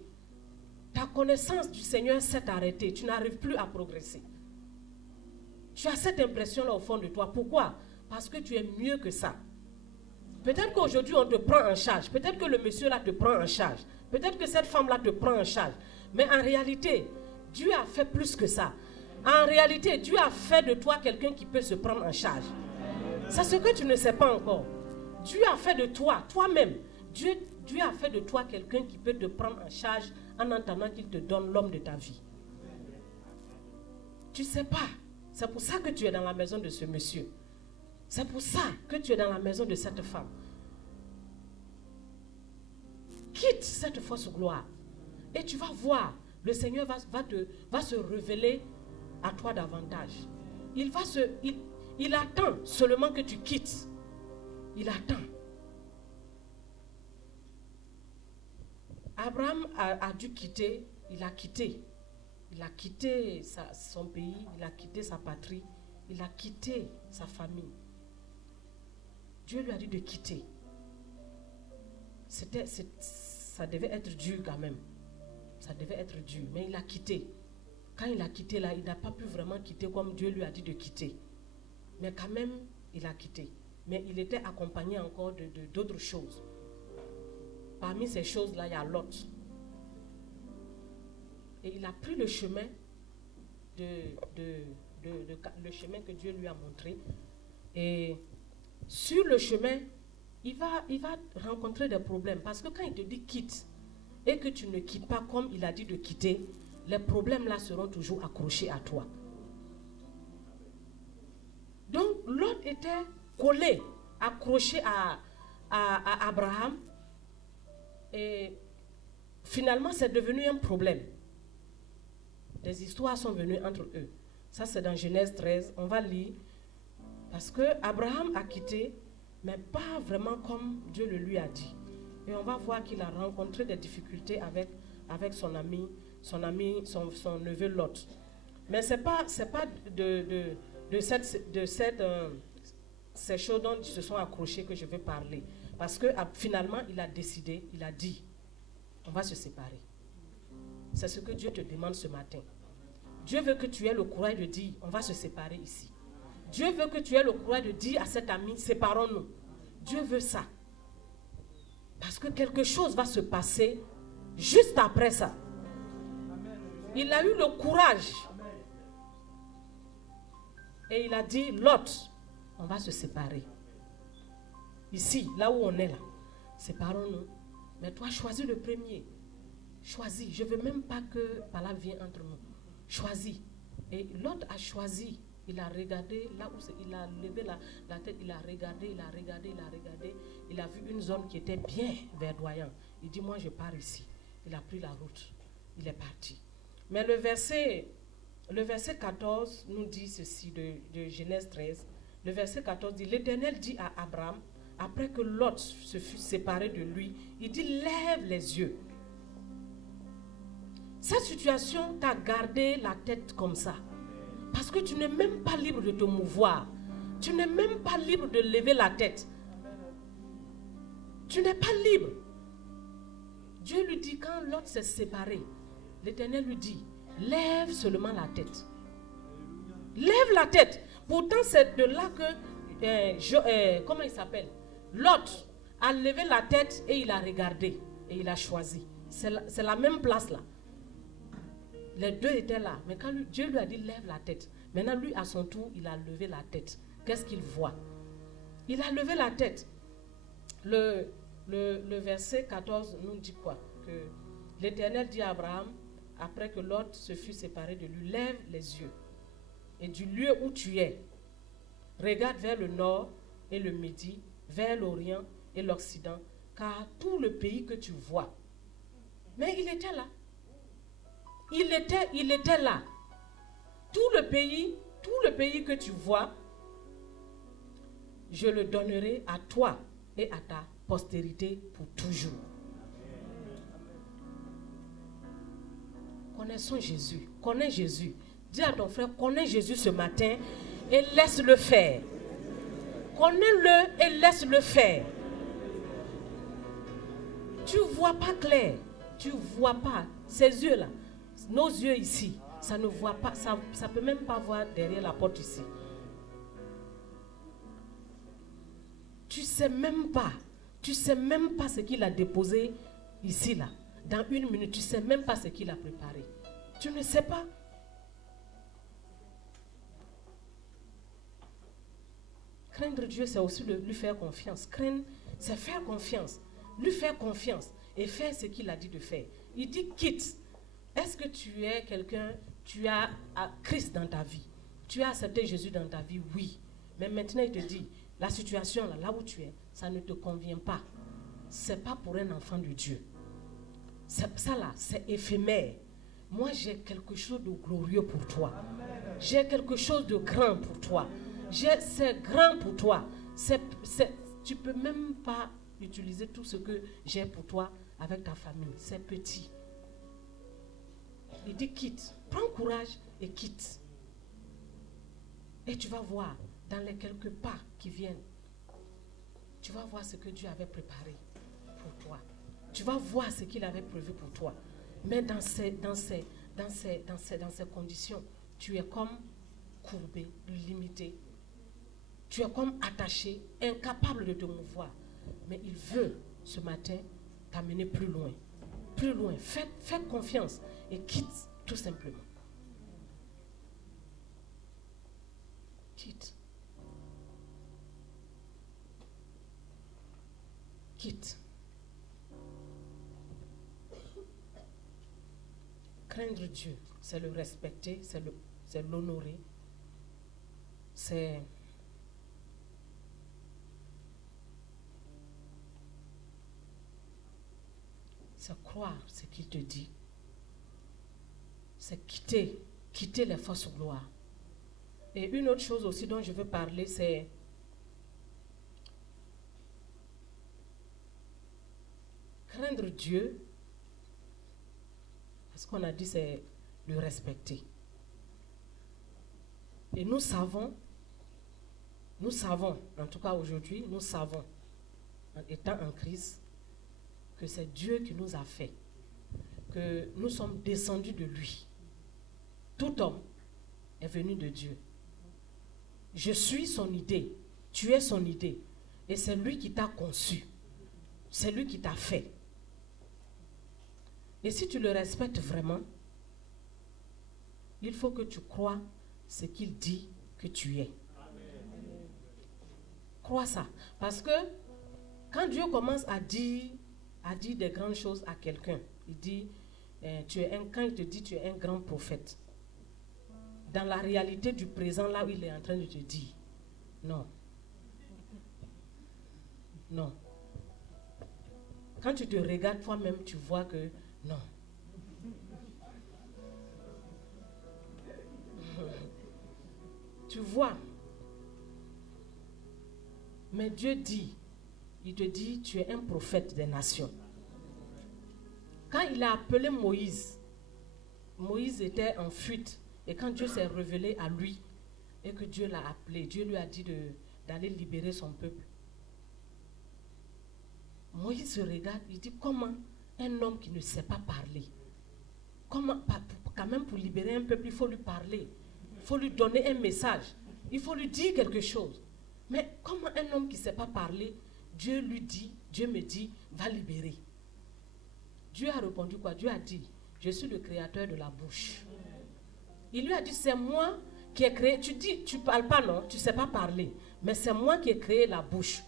Ta connaissance du Seigneur s'est arrêtée. Tu n'arrives plus à progresser. Tu as cette impression-là au fond de toi. Pourquoi? Parce que tu es mieux que ça. Peut-être qu'aujourd'hui on te prend en charge. Peut-être que le monsieur-là te prend en charge. Peut-être que cette femme-là te prend en charge. Mais en réalité, Dieu a fait plus que ça. En réalité, Dieu a fait de toi quelqu'un qui peut se prendre en charge. C'est ce que tu ne sais pas encore. Dieu a fait de toi, toi-même, Dieu a fait de toi quelqu'un qui peut te prendre en charge en entendant qu'il te donne l'homme de ta vie. Tu ne sais pas. C'est pour ça que tu es dans la maison de ce monsieur. C'est pour ça que tu es dans la maison de cette femme. Quitte cette fausse gloire. Et tu vas voir, le Seigneur va se révéler à toi davantage. Il attend seulement que tu quittes. Il attend. Abraham a dû quitter, il a quitté. Il a quitté son pays, il a quitté sa patrie, il a quitté sa famille. Dieu lui a dit de quitter. Ça devait être dur quand même. Ça devait être dur, mais il a quitté. Quand il a quitté là, il n'a pas pu vraiment quitter comme Dieu lui a dit de quitter. Mais quand même, il a quitté. Mais il était accompagné encore d'autres choses. Parmi ces choses-là, il y a Lot. Et il a pris le chemin, le chemin que Dieu lui a montré. Et sur le chemin, il va rencontrer des problèmes. Parce que quand il te dit quitte, et que tu ne quittes pas comme il a dit de quitter, les problèmes là seront toujours accrochés à toi. Donc Lot était collé, accroché à Abraham. Et finalement, c'est devenu un problème. Des histoires sont venues entre eux. Ça, c'est dans Genèse 13. On va lire. Parce que Abraham a quitté, mais pas vraiment comme Dieu le lui a dit. Et on va voir qu'il a rencontré des difficultés avec son ami, son neveu Lot. Mais ce n'est pas ces choses dont ils se sont accrochés que je veux parler. Parce que finalement, il a décidé, il a dit, on va se séparer. C'est ce que Dieu te demande ce matin. Dieu veut que tu aies le courage de dire, on va se séparer ici. Dieu veut que tu aies le courage de dire à cet ami, séparons-nous. Dieu veut ça. Parce que quelque chose va se passer juste après ça. Il a eu le courage. Et il a dit, Lot, on va se séparer. Ici, là où on est là, séparons-nous. Mais toi, choisis le premier. Choisis. Je ne veux même pas que par là vienne entre nous. Choisis. Et Lot a choisi. Il a regardé là où il a levé la tête. Il a regardé, il a regardé, il a regardé. Il a vu une zone qui était bien verdoyante. Il dit, moi, je pars ici. Il a pris la route. Il est parti. Mais le verset 14 nous dit ceci de Genèse 13. Le verset 14 dit, l'Éternel dit à Abraham, après que Lot se fut séparé de lui, il dit, lève les yeux. Cette situation t'a gardé la tête comme ça. Parce que tu n'es même pas libre de te mouvoir. Tu n'es même pas libre de lever la tête. Tu n'es pas libre. Dieu lui dit, quand Lot s'est séparé, l'Éternel lui dit, lève seulement la tête. Lève la tête. Pourtant, c'est de là que, comment il s'appelle? Lot a levé la tête et il a regardé. Et il a choisi. C'est la même place là. Les deux étaient là. Mais quand Dieu lui a dit, lève la tête. Maintenant, lui, à son tour, il a levé la tête. Qu'est-ce qu'il voit? Il a levé la tête. Le verset 14 nous dit quoi? Que l'Éternel dit à Abraham, après que Lot se fut séparé de lui, lève les yeux. Et du lieu où tu es, regarde vers le nord et le midi, vers l'orient et l'occident, car tout le pays que tu vois. Mais il était là. Il était là. Tout le pays que tu vois, je le donnerai à toi et à ta postérité pour toujours. Connaissons Jésus. Connais Jésus. Dis à ton frère, connais Jésus ce matin et laisse-le faire. Connais-le et laisse-le faire. Tu ne vois pas clair. Tu ne vois pas. Ces yeux-là, nos yeux ici, ça ne voit pas, ça ne peut même pas voir derrière la porte ici. Tu ne sais même pas ce qu'il a déposé ici, là. Dans une minute, tu ne sais même pas ce qu'il a préparé. Tu ne sais pas. Craindre Dieu, c'est aussi lui faire confiance. Craindre, c'est faire confiance. Lui faire confiance et faire ce qu'il a dit de faire. Il dit quitte. Est-ce que tu es quelqu'un, tu as Christ dans ta vie? Tu as accepté Jésus dans ta vie? Oui. Mais maintenant, il te dit, la situation là où tu es, ça ne te convient pas. Ce n'est pas pour un enfant de Dieu. Ça là, c'est éphémère. Moi, j'ai quelque chose de glorieux pour toi. J'ai quelque chose de grand pour toi. C'est grand pour toi. Tu ne peux même pas utiliser tout ce que j'ai pour toi avec ta famille. C'est petit. Il dit quitte. Prends courage et quitte. Et tu vas voir dans les quelques pas qui viennent, tu vas voir ce que Dieu avait préparé pour toi. Tu vas voir ce qu'il avait prévu pour toi. Mais dans ces conditions, tu es comme courbé, limité. Tu es comme attaché, incapable de te mouvoir. Mais il veut ce matin t'amener plus loin. Plus loin. Fais confiance et quitte tout simplement. Quitte. Quitte. Craindre Dieu, c'est le respecter, c'est l'honorer, c'est croire ce qu'il te dit, c'est quitter les fausses gloires. Et une autre chose aussi dont je veux parler, c'est craindre Dieu. Ce qu'on a dit, c'est le respecter. Et nous savons, en tout cas aujourd'hui, nous savons, en étant en Christ, que c'est Dieu qui nous a fait, que nous sommes descendus de lui. Tout homme est venu de Dieu. Je suis son idée, tu es son idée, et c'est lui qui t'a conçu, c'est lui qui t'a fait. Et si tu le respectes vraiment, il faut que tu crois ce qu'il dit que tu es. Amen. Crois ça. Parce que quand Dieu commence à dire des grandes choses à quelqu'un, il dit, quand il te dit tu es un grand prophète, dans la réalité du présent, là où il est en train de te dire, non. Non. Quand tu te regardes toi-même, tu vois que non. Tu vois. Mais Dieu dit, il te dit, tu es un prophète des nations. Quand il a appelé Moïse, Moïse était en fuite. Et quand Dieu s'est révélé à lui, et que Dieu l'a appelé, Dieu lui a dit d'aller libérer son peuple. Moïse se regarde, il dit, comment un homme qui ne sait pas parler, comment, quand même pour libérer un peuple, il faut lui parler, il faut lui donner un message, il faut lui dire quelque chose. Mais comment un homme qui ne sait pas parler, Dieu lui dit, Dieu me dit, va libérer. Dieu a répondu quoi? Dieu a dit, je suis le créateur de la bouche. Il lui a dit, c'est moi qui ai créé, tu dis, tu ne parles pas non, tu ne sais pas parler, mais c'est moi qui ai créé la bouche.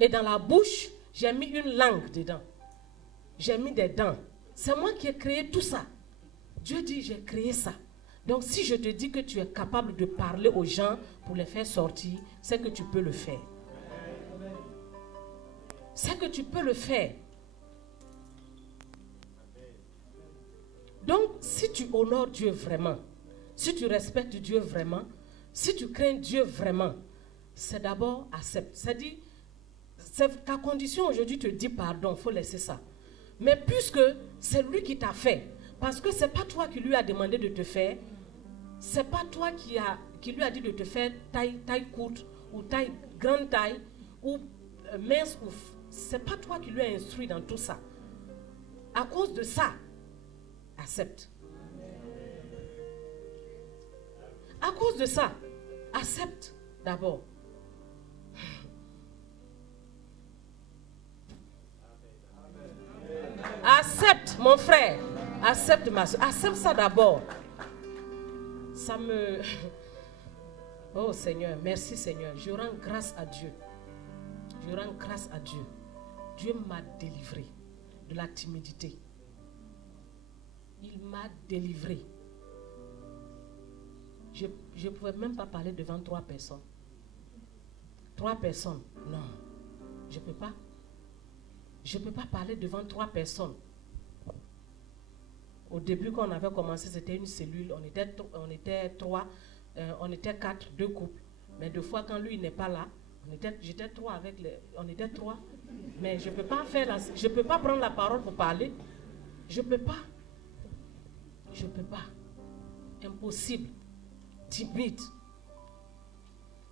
Et dans la bouche, j'ai mis une langue dedans. J'ai mis des dents. C'est moi qui ai créé tout ça. Dieu dit, j'ai créé ça. Donc si je te dis que tu es capable de parler aux gens pour les faire sortir, c'est que tu peux le faire. C'est que tu peux le faire. Donc si tu honores Dieu vraiment, si tu respectes Dieu vraiment, si tu crains Dieu vraiment, c'est d'abord accepte. C'est-à-dire, ta condition aujourd'hui te dit pardon, il faut laisser ça. Mais puisque c'est lui qui t'a fait, parce que ce n'est pas toi qui lui a demandé de te faire, ce n'est pas toi qui lui a dit de te faire taille courte, ou grande taille, ou mince, ou ce n'est pas toi qui lui a instruit dans tout ça. À cause de ça, accepte. À cause de ça, accepte d'abord. Accepte, mon frère. Accepte, ma soeur. Accepte ça d'abord. Ça me... Oh Seigneur, merci Seigneur. Je rends grâce à Dieu. Je rends grâce à Dieu. Dieu m'a délivré de la timidité. Il m'a délivré. Je ne pouvais même pas parler devant 3 personnes. 3 personnes, non. Je ne peux pas. Je ne peux pas parler devant 3 personnes. Au début, quand on avait commencé, c'était une cellule. On était 3, on était 4, 2 couples. Mais deux fois, quand lui n'est pas là, j'étais 3 avec les... On était 3. Mais je ne peux pas je peux pas prendre la parole pour parler. Je ne peux pas. Je ne peux pas. Impossible. Timide.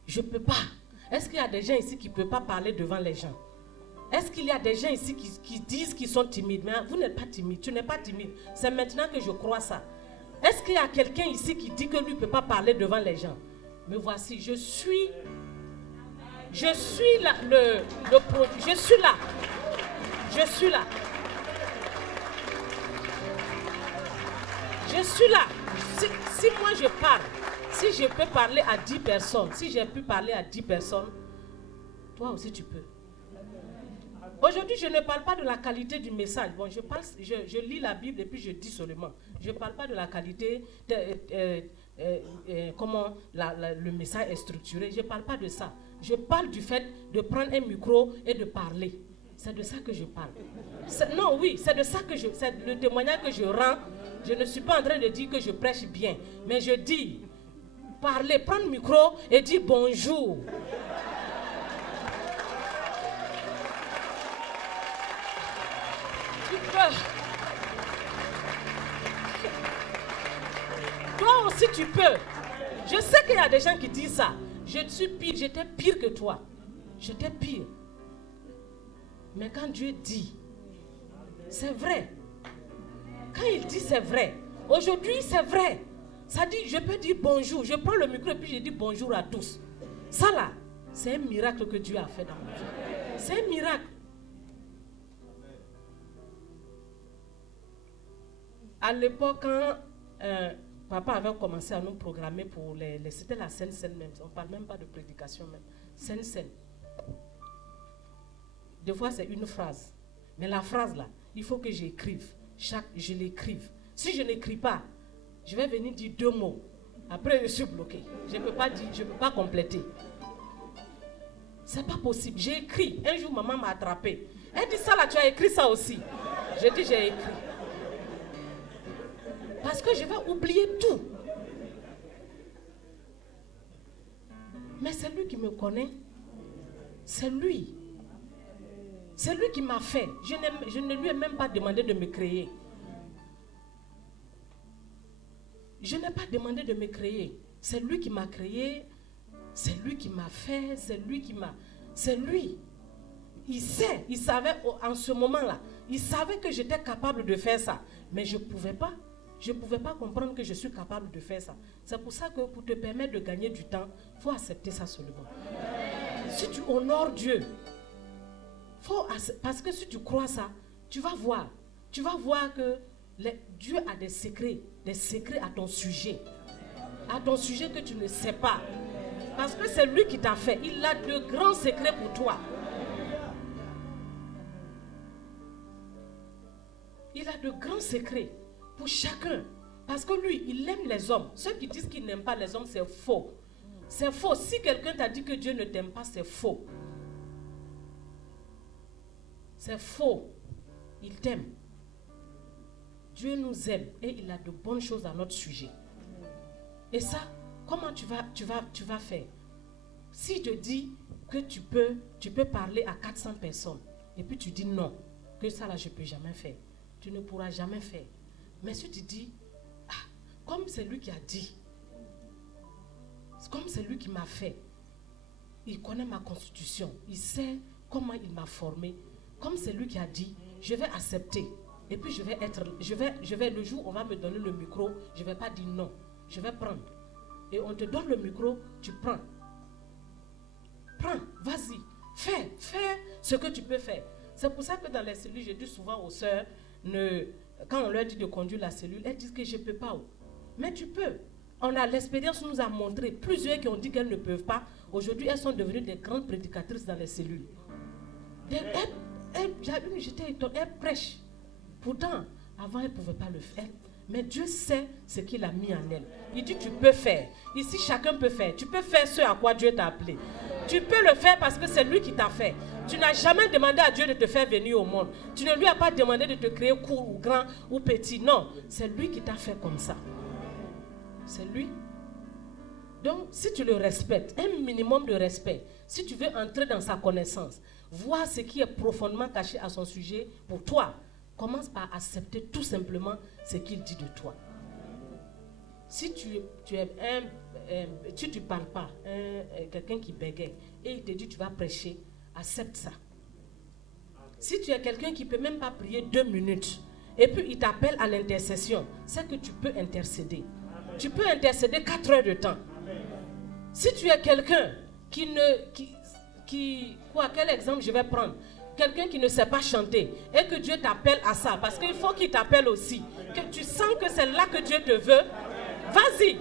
Je ne peux pas. Est-ce qu'il y a des gens ici qui ne peuvent pas parler devant les gens? Est-ce qu'il y a des gens ici qui disent qu'ils sont timides? Mais vous n'êtes pas timide. Tu n'es pas timide. C'est maintenant que je crois ça. Est-ce qu'il y a quelqu'un ici qui dit que lui ne peut pas parler devant les gens? Me voici. Je suis là. Je suis là. Je suis là. Je suis là. Je suis là. Si moi je parle, si je peux parler à 10 personnes, si j'ai pu parler à 10 personnes, toi aussi tu peux. Aujourd'hui, je ne parle pas de la qualité du message. Bon, je lis la Bible et puis je dis seulement. Je ne parle pas de la qualité, comment le message est structuré. Je ne parle pas de ça. Je parle du fait de prendre un micro et de parler. C'est de ça que je parle. Non, oui, c'est de ça que c'est le témoignage que je rends. Je ne suis pas en train de dire que je prêche bien, mais je dis, parler, prendre le micro et dire bonjour. Tu peux. Toi aussi tu peux. Je sais qu'il y a des gens qui disent ça. Je suis pire, j'étais pire que toi. J'étais pire. Mais quand Dieu dit, c'est vrai. Quand il dit c'est vrai, aujourd'hui c'est vrai. Ça dit, je peux dire bonjour. Je prends le micro et puis je dis bonjour à tous. Ça là, c'est un miracle que Dieu a fait dans ma vie. C'est un miracle. À l'époque, quand papa avait commencé à nous programmer pour c'était la Sainte-Seine même. On ne parle même pas de prédication même. Sainte-Seine. Des fois, c'est une phrase. Mais la phrase là, il faut que j'écrive. Je l'écrive. Si je n'écris pas, je vais venir dire 2 mots. Après, je suis bloqué. Je ne peux pas dire, je ne peux pas compléter. C'est pas possible. J'ai écrit. Un jour, maman m'a attrapé. Elle dit ça là, tu as écrit ça aussi. J'ai dit, j'ai écrit. Parce que je vais oublier tout. Mais c'est lui qui me connaît. C'est lui. C'est lui qui m'a fait. Je ne lui ai même pas demandé de me créer. Je n'ai pas demandé de me créer. C'est lui qui m'a créé. C'est lui qui m'a fait. C'est lui qui m'a... C'est lui. Il sait, il savait en ce moment-là. Il savait que j'étais capable de faire ça. Mais je ne pouvais pas. Je ne pouvais pas comprendre que je suis capable de faire ça. C'est pour ça que pour te permettre de gagner du temps, il faut accepter ça seulement. Si tu honores Dieu, parce que si tu crois ça, tu vas voir. Tu vas voir que Dieu a des secrets à ton sujet. À ton sujet que tu ne sais pas. Parce que c'est lui qui t'a fait. Il a de grands secrets pour toi. Il a de grands secrets pour chacun. Parce que lui, il aime les hommes. Ceux qui disent qu'ils n'aiment pas les hommes, c'est faux. C'est faux. Si quelqu'un t'a dit que Dieu ne t'aime pas, c'est faux. C'est faux. Il t'aime. Dieu nous aime et il a de bonnes choses à notre sujet. Et ça, comment tu vas faire? Si je te dis que tu peux parler à 400 personnes et puis tu dis non, que ça là je ne peux jamais faire. Tu ne pourras jamais faire. Mais si tu dis, comme c'est lui qui a dit, comme c'est lui qui m'a fait, il connaît ma constitution, il sait comment il m'a formé, comme c'est lui qui a dit, je vais accepter. Et puis le jour où on va me donner le micro, je ne vais pas dire non, je vais prendre. Et on te donne le micro, tu prends. Prends, vas-y, fais ce que tu peux faire. C'est pour ça que dans les cellules, je dis souvent aux sœurs, quand on leur dit de conduire la cellule, elles disent que je ne peux pas. Mais tu peux. L'expérience nous a montré, plusieurs qui ont dit qu'elles ne peuvent pas, aujourd'hui elles sont devenues des grandes prédicatrices dans les cellules. J'étais étonnée, elles prêchent. Pourtant, avant elles ne pouvaient pas le faire. Mais Dieu sait ce qu'il a mis en elle. Il dit tu peux faire. Ici chacun peut faire. Tu peux faire ce à quoi Dieu t'a appelé. Tu peux le faire parce que c'est lui qui t'a fait. Tu n'as jamais demandé à Dieu de te faire venir au monde. Tu ne lui as pas demandé de te créer court ou grand ou petit. Non, c'est lui qui t'a fait comme ça. C'est lui. Donc, si tu le respectes, un minimum de respect, si tu veux entrer dans sa connaissance, voir ce qui est profondément caché à son sujet pour toi, commence par accepter tout simplement ce qu'il dit de toi. Si tu parles pas, quelqu'un qui bégaye, et il te dit tu vas prêcher, accepte ça. Si tu es quelqu'un qui ne peut même pas prier 2 minutes, et puis il t'appelle à l'intercession, c'est que tu peux intercéder. Tu peux intercéder 4 heures de temps. Si tu es quelqu'un quel exemple je vais prendre? Quelqu'un qui ne sait pas chanter et que Dieu t'appelle à ça, parce qu'il faut qu'il t'appelle aussi, que tu sens que c'est là que Dieu te veut, vas-y.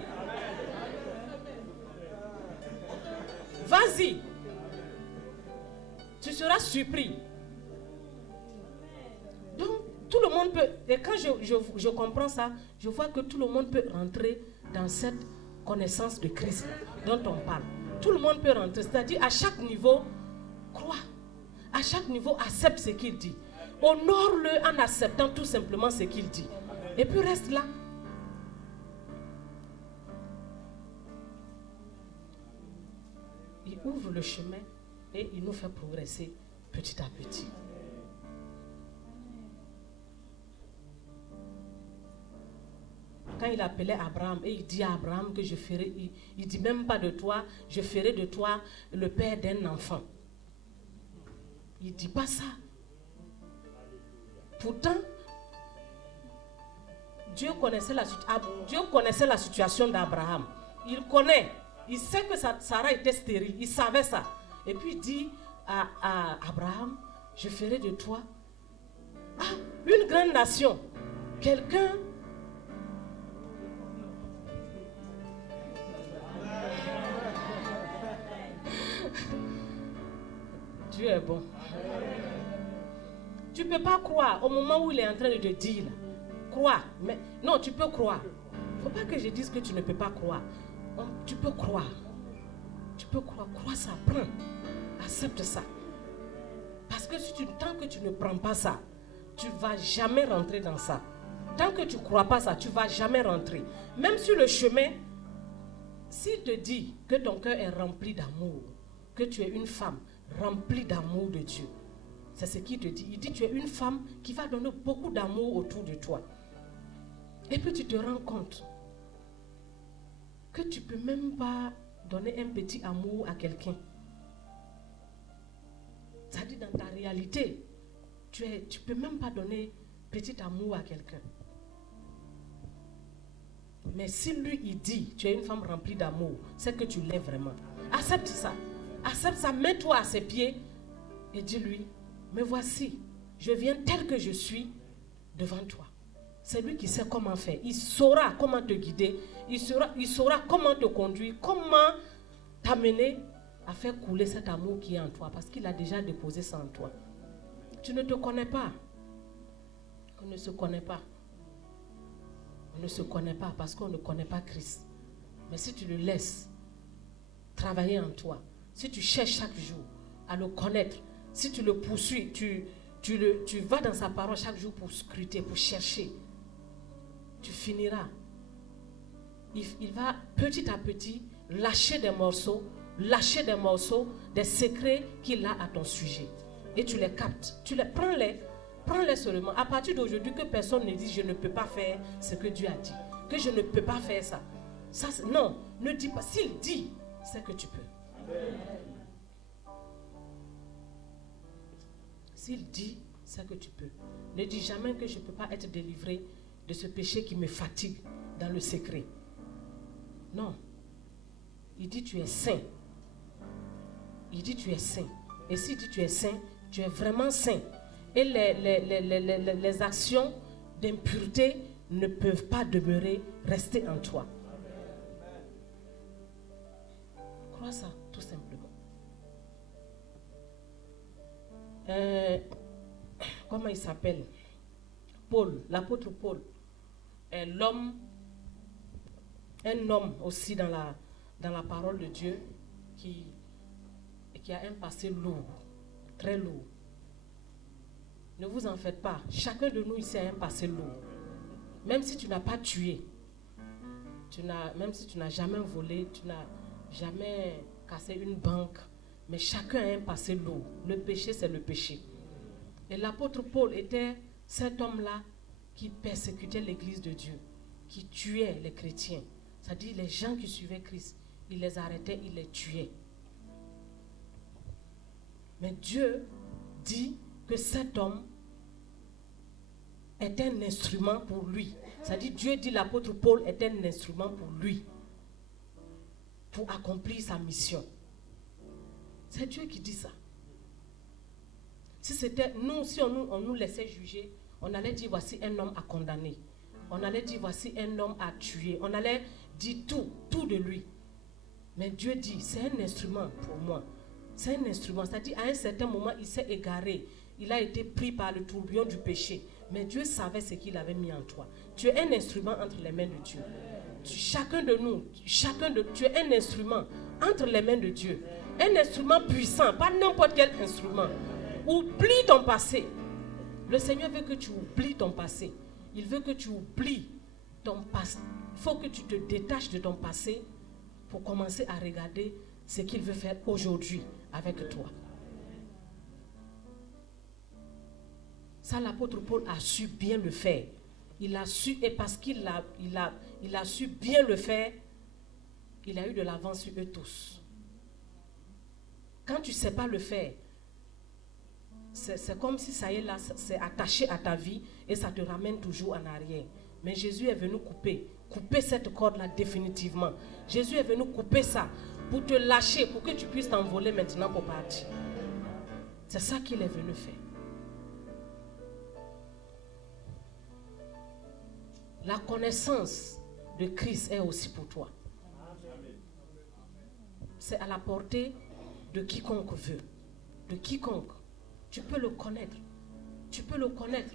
Vas-y. Tu seras surpris. Donc, tout le monde peut, et quand je comprends ça, je vois que tout le monde peut rentrer dans cette connaissance de Christ dont on parle. Tout le monde peut rentrer, c'est-à-dire à chaque niveau, crois. À chaque niveau, accepte ce qu'il dit. Honore-le en acceptant tout simplement ce qu'il dit. Et puis reste là. Il ouvre le chemin et il nous fait progresser petit à petit. Quand il appelait Abraham et il dit à Abraham que je ferai, il dit même pas de toi, je ferai de toi le père d'un enfant. Il ne dit pas ça. Pourtant, Dieu connaissait la situation d'Abraham. Il connaît. Il sait que Sarah était stérile. Il savait ça. Et puis il dit à Abraham, je ferai de toi une grande nation. Quelqu'un... Dieu est bon. Tu ne peux pas croire au moment où il est en train de te dire. Crois. Mais non, tu peux croire. Il ne faut pas que je dise que tu ne peux pas croire. Tu peux croire. Tu peux croire. Crois ça. Prends. Accepte ça. Parce que tant que tu ne prends pas ça, tu ne vas jamais rentrer dans ça. Tant que tu ne crois pas ça, tu ne vas jamais rentrer. Même sur le chemin, s'il te dit que ton cœur est rempli d'amour, que tu es une femme remplie d'amour de Dieu, c'est ce qu'il te dit. Il dit tu es une femme qui va donner beaucoup d'amour autour de toi. Et puis tu te rends compte que tu ne peux même pas donner un petit amour à quelqu'un. C'est-à-dire dans ta réalité, tu ne peux même pas donner petit amour à quelqu'un. Mais si lui il dit tu es une femme remplie d'amour, c'est que tu l'es vraiment. Accepte ça. Accepte ça, mets-toi à ses pieds et dis-lui, me voici, je viens tel que je suis devant toi. C'est lui qui sait comment faire. Il saura comment te guider, il saura comment te conduire, comment t'amener à faire couler cet amour qui est en toi, parce qu'il a déjà déposé ça en toi. Tu ne te connais pas. On ne se connaît pas. On ne se connaît pas parce qu'on ne connaît pas Christ. Mais si tu le laisses travailler en toi, si tu cherches chaque jour à le connaître, si tu le poursuis, tu vas dans sa parole chaque jour pour scruter, pour chercher, tu finiras. Il va petit à petit lâcher des morceaux, des secrets qu'il a à ton sujet. Et tu les captes, prends-les seulement. À partir d'aujourd'hui, que personne ne dise je ne peux pas faire ce que Dieu a dit, que je ne peux pas faire ça. Non, ne dis pas. S'il dit, c'est que tu peux. S'il dit, c'est que tu peux. Ne dis jamais que je ne peux pas être délivré de ce péché qui me fatigue dans le secret. Non. Il dit tu es saint. Il dit tu es saint. Et s'il dit tu es saint, tu es vraiment saint. Et les actions d'impureté ne peuvent pas rester en toi. crois ça, tout simplement. Comment il s'appelle? Paul, l'apôtre Paul. Un homme aussi dans la parole de Dieu qui a un passé lourd, très lourd. Ne vous en faites pas. Chacun de nous ici a un passé lourd. Même si tu n'as pas tué, même si tu n'as jamais volé, tu n'as jamais cassé une banque, mais chacun a un passé lourd. Le péché, c'est le péché. Et l'apôtre Paul était cet homme-là qui persécutait l'église de Dieu, qui tuait les chrétiens. C'est-à-dire les gens qui suivaient Christ, il les arrêtait, il les tuait. Mais Dieu dit que cet homme est un instrument pour lui. C'est-à-dire Dieu dit l'apôtre Paul est un instrument pour lui, pour accomplir sa mission. C'est Dieu qui dit ça. Si c'était nous, si on nous laissait juger, on allait dire voici un homme à condamner. On allait dire voici un homme à tuer. On allait dire tout de lui. Mais Dieu dit c'est un instrument pour moi. C'est un instrument. C'est-à-dire à un certain moment il s'est égaré. Il a été pris par le tourbillon du péché. Mais Dieu savait ce qu'il avait mis en toi. Tu es un instrument entre les mains de Dieu. Chacun de nous, tu es un instrument entre les mains de Dieu. Un instrument puissant, pas n'importe quel instrument. Oublie ton passé. Le Seigneur veut que tu oublies ton passé. Il veut que tu oublies ton passé. Il faut que tu te détaches de ton passé pour commencer à regarder ce qu'il veut faire aujourd'hui avec toi. Ça, l'apôtre Paul a su bien le faire. Il a su, et parce qu'il a su bien le faire, il a eu de l'avance sur eux tous. Quand tu ne sais pas le faire, c'est comme si ça y est là, c'est attaché à ta vie et ça te ramène toujours en arrière. Mais Jésus est venu couper cette corde-là définitivement. Jésus est venu couper ça pour te lâcher, pour que tu puisses t'envoler maintenant pour partir. C'est ça qu'il est venu faire. La connaissance de Christ est aussi pour toi. C'est à la portée de quiconque veut. De quiconque. Tu peux le connaître. Tu peux le connaître.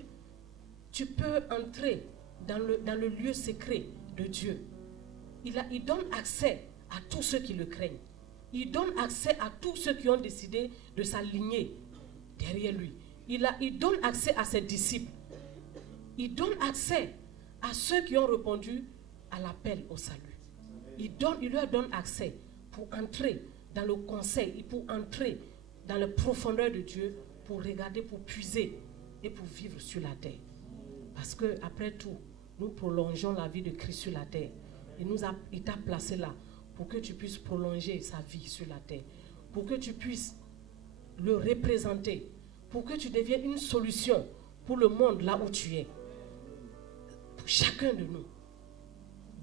Tu peux entrer dans le lieu secret de Dieu. Il donne accès à tous ceux qui le craignent. Il donne accès à tous ceux qui ont décidé de s'aligner derrière lui. Il donne accès à ses disciples. Il donne accès à ceux qui ont répondu à l'appel au salut. Il leur donne accès pour entrer dans le conseil et pour entrer dans la profondeur de Dieu, pour regarder, pour puiser et pour vivre sur la terre. Parce que après tout, nous prolongeons la vie de Christ sur la terre. Il t'a placé là pour que tu puisses prolonger sa vie sur la terre, pour que tu puisses le représenter, pour que tu deviennes une solution pour le monde là où tu es. Pour chacun de nous.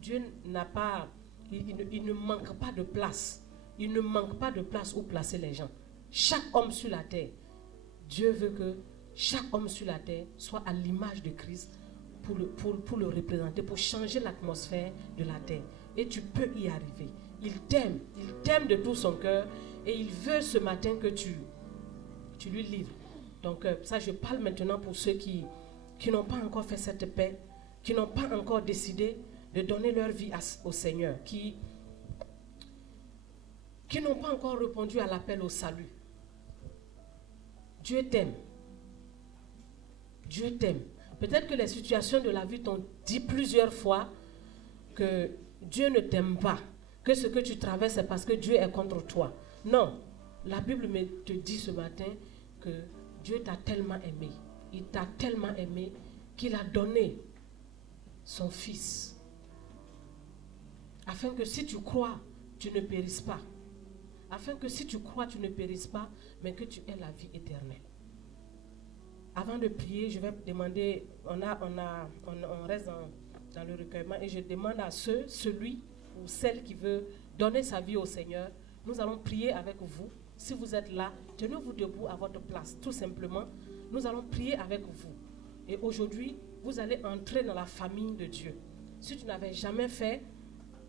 Dieu n'a pas, il ne manque pas de place. Il ne manque pas de place où placer les gens. Chaque homme sur la terre, Dieu veut que chaque homme sur la terre soit à l'image de Christ pour le représenter, pour changer l'atmosphère de la terre. Et tu peux y arriver. Il t'aime de tout son cœur et il veut ce matin que tu lui livres. Donc ça, je parle maintenant pour ceux qui n'ont pas encore fait cette paix, qui n'ont pas encore décidé de donner leur vie au Seigneur, qui n'ont pas encore répondu à l'appel au salut. Dieu t'aime. Dieu t'aime. Peut-être que les situations de la vie t'ont dit plusieurs fois que Dieu ne t'aime pas, que ce que tu traverses c'est parce que Dieu est contre toi. Non, la Bible te dit ce matin que Dieu t'a tellement aimé. Il t'a tellement aimé qu'il a donné son Fils. Afin que si tu crois, tu ne périsses pas. Afin que si tu crois, tu ne périsses pas, mais que tu aies la vie éternelle. Avant de prier, je vais demander, on reste dans le recueillement et je demande à celui ou celle qui veut donner sa vie au Seigneur, nous allons prier avec vous. Si vous êtes là, tenez-vous debout à votre place, tout simplement. Nous allons prier avec vous. Et aujourd'hui, vous allez entrer dans la famille de Dieu. Si tu n'avais jamais fait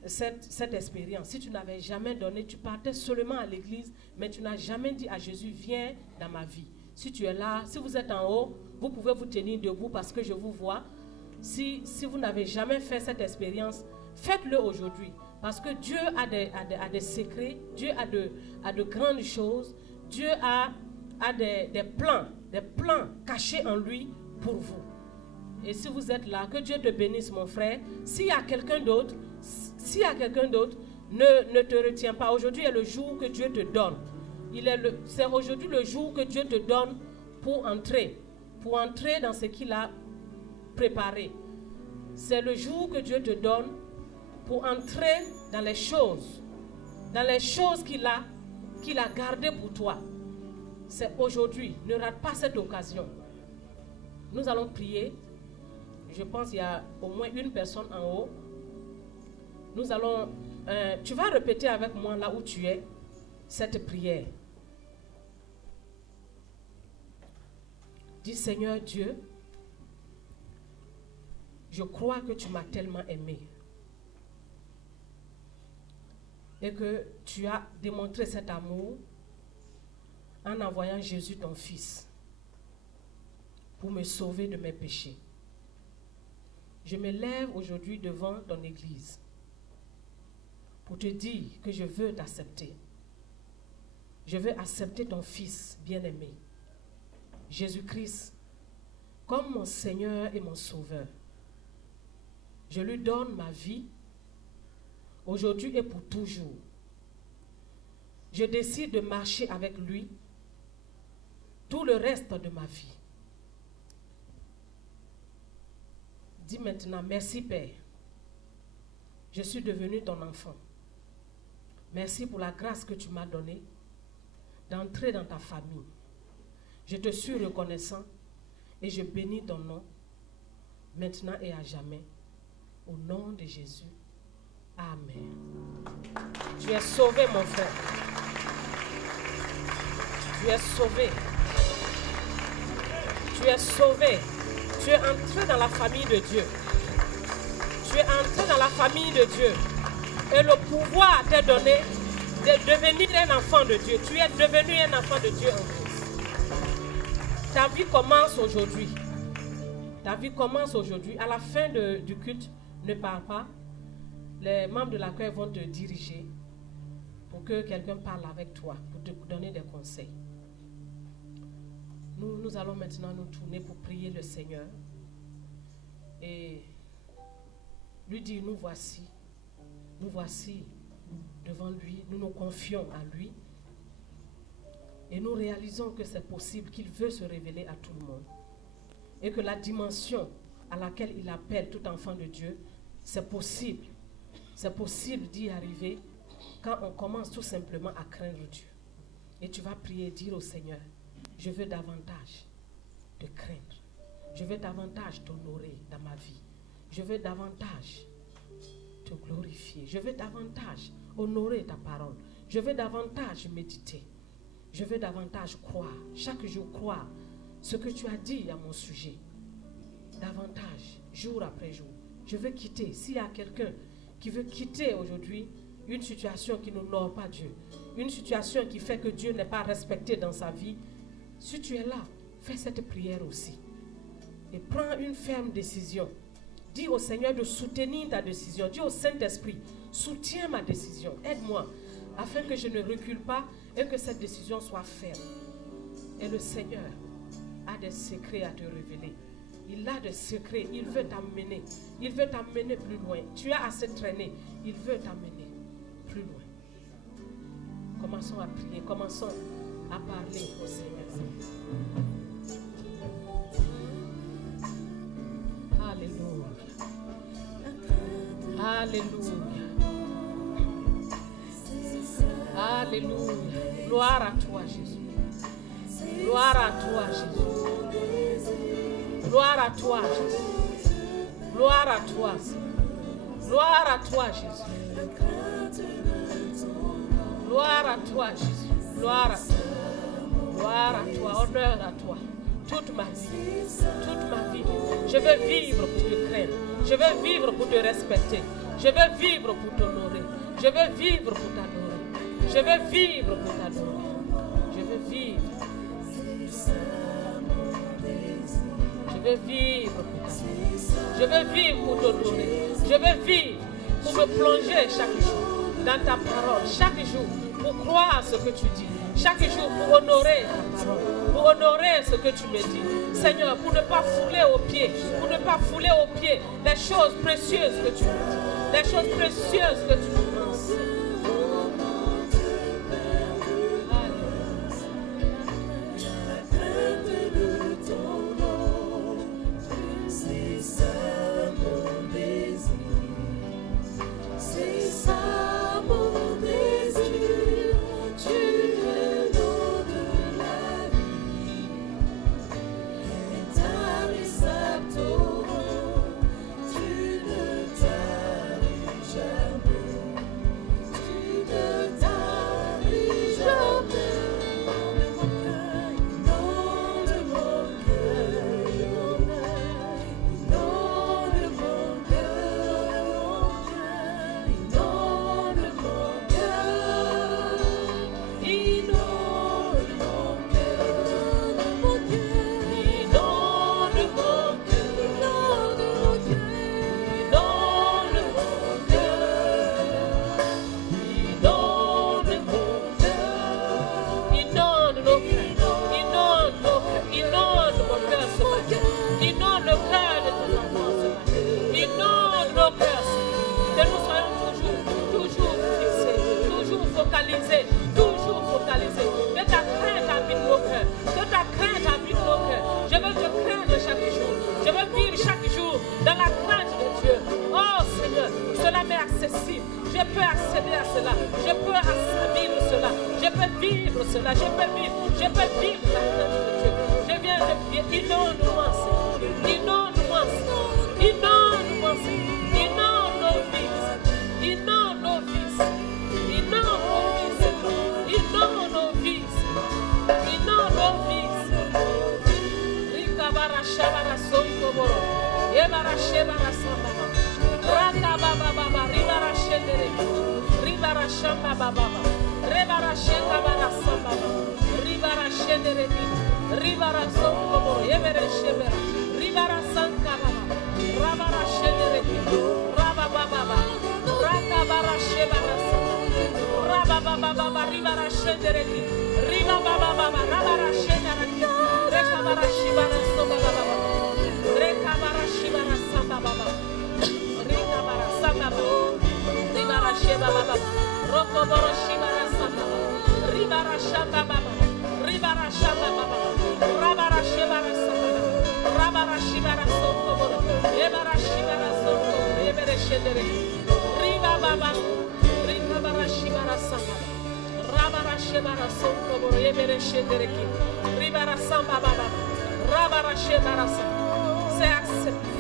cette expérience, si tu n'avais jamais donné, tu partais seulement à l'église, mais tu n'as jamais dit à Jésus, viens dans ma vie. Si tu es là, si vous êtes en haut, vous pouvez vous tenir debout parce que je vous vois. Si vous n'avez jamais fait cette expérience, faites-le aujourd'hui. Parce que Dieu a des secrets, Dieu a de grandes choses, Dieu a des plans cachés en lui pour vous. Et si vous êtes là, que Dieu te bénisse mon frère. S'il y a quelqu'un d'autre, ne te retiens pas. Aujourd'hui est le jour que Dieu te donne. C'est aujourd'hui le jour que Dieu te donne pour entrer dans ce qu'il a préparé. C'est le jour que Dieu te donne pour entrer dans les choses qu'il a gardées pour toi. C'est aujourd'hui. Ne rate pas cette occasion. Nous allons prier. Je pense qu'il y a au moins une personne en haut. Nous allons... tu vas répéter avec moi là où tu es cette prière. Dis Seigneur Dieu, je crois que tu m'as tellement aimé et que tu as démontré cet amour en envoyant Jésus ton Fils pour me sauver de mes péchés. Je me lève aujourd'hui devant ton église pour te dire que je veux t'accepter. Je veux accepter ton Fils bien-aimé, Jésus-Christ, comme mon Seigneur et mon Sauveur. Je lui donne ma vie, aujourd'hui et pour toujours. Je décide de marcher avec lui tout le reste de ma vie. Dis maintenant, merci Père. Je suis devenu ton enfant. Merci pour la grâce que tu m'as donnée d'entrer dans ta famille. Je te suis reconnaissant et je bénis ton nom maintenant et à jamais. Au nom de Jésus. Amen. Tu es sauvé, mon frère. Tu es sauvé. Tu es sauvé. Tu es entré dans la famille de Dieu. Tu es entré dans la famille de Dieu. Et le pouvoir t'est donné de devenir un enfant de Dieu. Tu es devenu un enfant de Dieu en Christ. Ta vie commence aujourd'hui. Ta vie commence aujourd'hui. À la fin du culte, ne pars pas. Les membres de l'accueil vont te diriger pour que quelqu'un parle avec toi, pour te donner des conseils. Nous allons maintenant nous tourner pour prier le Seigneur et lui dire, nous voici devant lui, nous nous confions à lui et nous réalisons que c'est possible, qu'il veut se révéler à tout le monde et que la dimension à laquelle il appelle tout enfant de Dieu, c'est possible d'y arriver quand on commence tout simplement à craindre Dieu. Et tu vas prier et dire au Seigneur, je veux davantage te craindre. Je veux davantage t'honorer dans ma vie. Je veux davantage te glorifier. Je veux davantage honorer ta parole. Je veux davantage méditer. Je veux davantage croire. Chaque jour croire ce que tu as dit à mon sujet. Davantage, jour après jour. Je veux quitter. S'il y a quelqu'un qui veut quitter aujourd'hui une situation qui n'honore pas Dieu, une situation qui fait que Dieu n'est pas respecté dans sa vie, si tu es là, fais cette prière aussi. Et prends une ferme décision. Dis au Seigneur de soutenir ta décision. Dis au Saint-Esprit, soutiens ma décision. Aide-moi afin que je ne recule pas et que cette décision soit ferme. Et le Seigneur a des secrets à te révéler. Il a des secrets. Il veut t'amener. Il veut t'amener plus loin. Tu as assez traîné. Il veut t'amener plus loin. Commençons à prier. Commençons à parler au Seigneur. Alléluia. Alléluia. Alléluia. Gloire à toi, Jésus. Gloire à toi, Jésus. Gloire à toi, Jésus. Gloire à toi, Seigneur. Gloire à toi, Jésus. Gloire à toi, Jésus. Gloire à toi. Gloire à toi. Honneur à toi. Toute ma vie. Toute ma vie. Je veux vivre pour te craindre. Je veux vivre pour te respecter. Je veux vivre pour t'honorer. Je veux vivre pour t'adorer. Je veux vivre pour t'adorer. Je veux vivre. Je veux vivre pour t'adorer. Je veux vivre pour t'honorer. Je veux vivre pour me plonger chaque jour dans ta parole. Chaque jour pour croire ce que tu dis. Chaque jour pour honorer ta parole. Pour honorer ce que tu me dis. Seigneur, pour ne pas fouler aux pieds. Pour ne pas fouler aux pieds des choses précieuses que tu me dis. Des choses précieuses que tu me penses.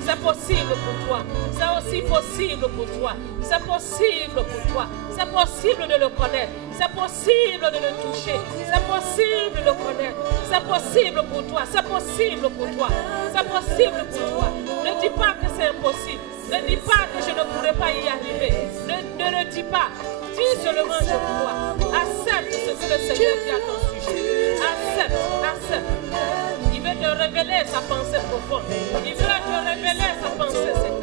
C'est possible pour toi. C'est aussi possible pour toi. C'est possible pour toi. C'est possible de le connaître. C'est possible de le toucher. C'est possible de le connaître. C'est possible pour toi. C'est possible pour toi. C'est possible pour toi. Ne dis pas que c'est impossible. Ne dis pas que je ne pourrai pas y arriver. Ne le dis pas. Dis seulement je crois. Accepte ce que le Seigneur dit à ton sujet. Accepte, accepte. Il veut te révéler sa pensée profonde. Il veut te révéler sa pensée secrète.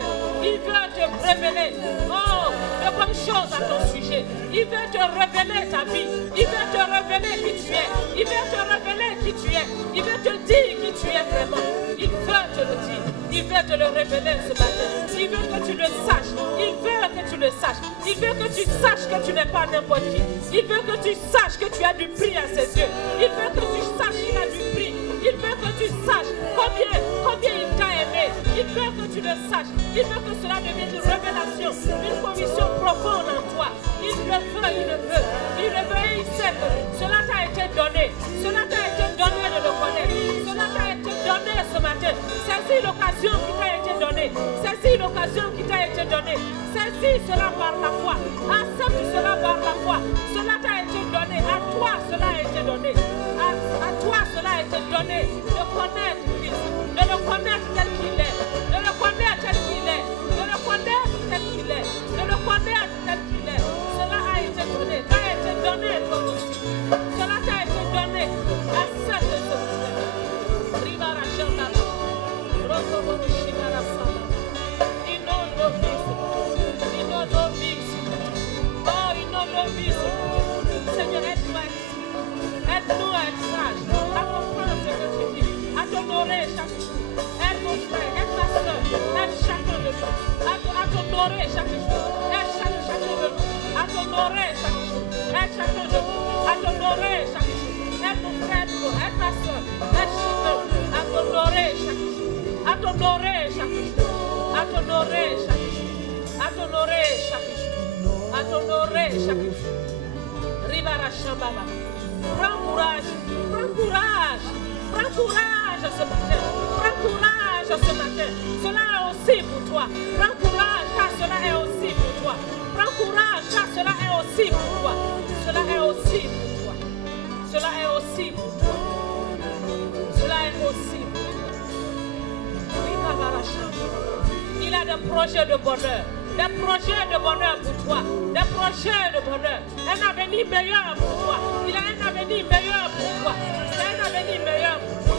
Il veut te révéler de bonnes choses à ton sujet. Il veut te révéler ta vie. Il veut te révéler qui tu es. Il veut te révéler qui tu es. Il veut te dire qui tu es vraiment. Il veut te le dire. Il veut te le révéler ce matin. Il veut que tu le saches. Il veut que tu le saches. Il veut que tu saches que tu n'es pas n'importe qui. Il veut que tu saches que tu as du prix à ses yeux. Il veut que tu saches qu'il a du prix. Il veut que tu saches combien il t'a aimé. Il veut que tu le saches. Il veut que cela devienne une révélation, une conviction profonde en toi. Il le veut, il le veut. Il le veut et il sait que cela t'a été donné. Cela t'a été donné de le connaître. Cela t'a été donné ce matin. Saisis l'occasion qui t'a été donnée. Saisis l'occasion qui t'a été donnée. Saisis cela par la foi. Accepte cela par la foi. Cela t'a été donné. À toi, cela a été donné. À toi, cela a été donné. De connaître Christ. De le connaître tel qu'il est. De le connaître tel qu'il est. De le connaître tel qu'il est. De le Seigneur, aide-nous à être sages, à comprendre ce que tu dis, à t'honorer chaque jour. Aide mon frère, aide ma soeur, aide chacun de nous, à t'honorer chaque jour. Aide chacun de nous, à t'honorer chaque jour. Aide chacun de nous, à t'honorer chaque jour. Aide mon frère, aide ma soeur, aide chacun à t'honorer chaque jour. À t'honorer chaque jour. À t'honorer chaque jour. À t'honorer chaque jour. À t'honorer chaque jour. Ribara Shambhala. Prends courage, prends courage, prends courage ce matin, prends courage ce matin. Cela est aussi pour toi. Prends courage car cela est aussi pour toi. Prends courage car cela est aussi pour toi. Cela est aussi pour toi. Cela est aussi pour toi. Cela est aussi pour toi. Il a des projets de bonheur. Des projets de bonheur pour toi. Des projets de bonheur. Un avenir meilleur pour toi. Il a un avenir meilleur pour toi. Il a un avenir meilleur pour toi.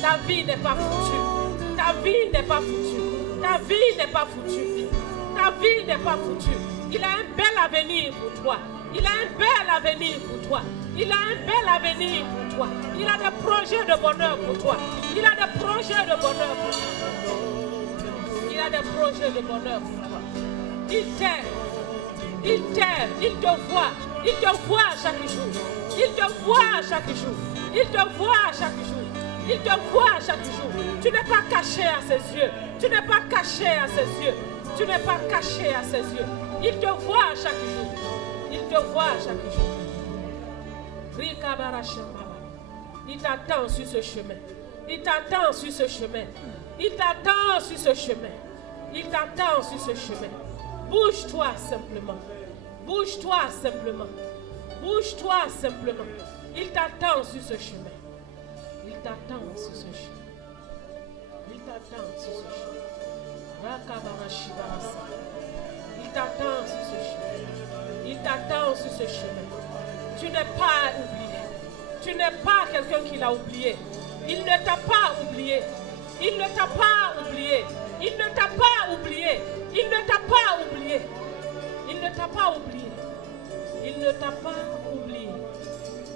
Ta vie n'est pas foutue. Ta vie n'est pas foutue. Ta vie n'est pas foutue. Ta vie n'est pas foutue. Il a un bel avenir pour toi. Il a un bel avenir pour toi. Il a un bel avenir pour toi. Il a des projets de bonheur pour toi. Il a des projets de bonheur pour toi. Il a des projets de bonheur pour toi. Il t'aime. Il t'aime. Il te voit. Il te voit chaque jour. Il te voit chaque jour. Il te voit chaque jour. Il te voit chaque jour. Tu n'es pas caché à ses yeux. Tu n'es pas caché à ses yeux. Tu n'es pas caché à ses yeux. Il te voit chaque jour. Il te voit chaque jour. Il t'attend sur ce chemin. Il t'attend sur ce chemin. Il t'attend sur ce chemin. Il t'attend sur ce chemin. Bouge-toi simplement. Bouge-toi simplement. Bouge-toi simplement. Il t'attend sur ce chemin. Il t'attend sur ce chemin. Il t'attend sur ce chemin. Il t'attend sur ce chemin. Il t'attend sur ce chemin. Tu n'es pas oublié. Tu n'es pas quelqu'un qui l'a oublié. Il ne t'a pas oublié. Il ne t'a pas oublié. Il ne t'a pas oublié. Il ne t'a pas oublié. Il ne t'a pas oublié. Il ne t'a pas oublié.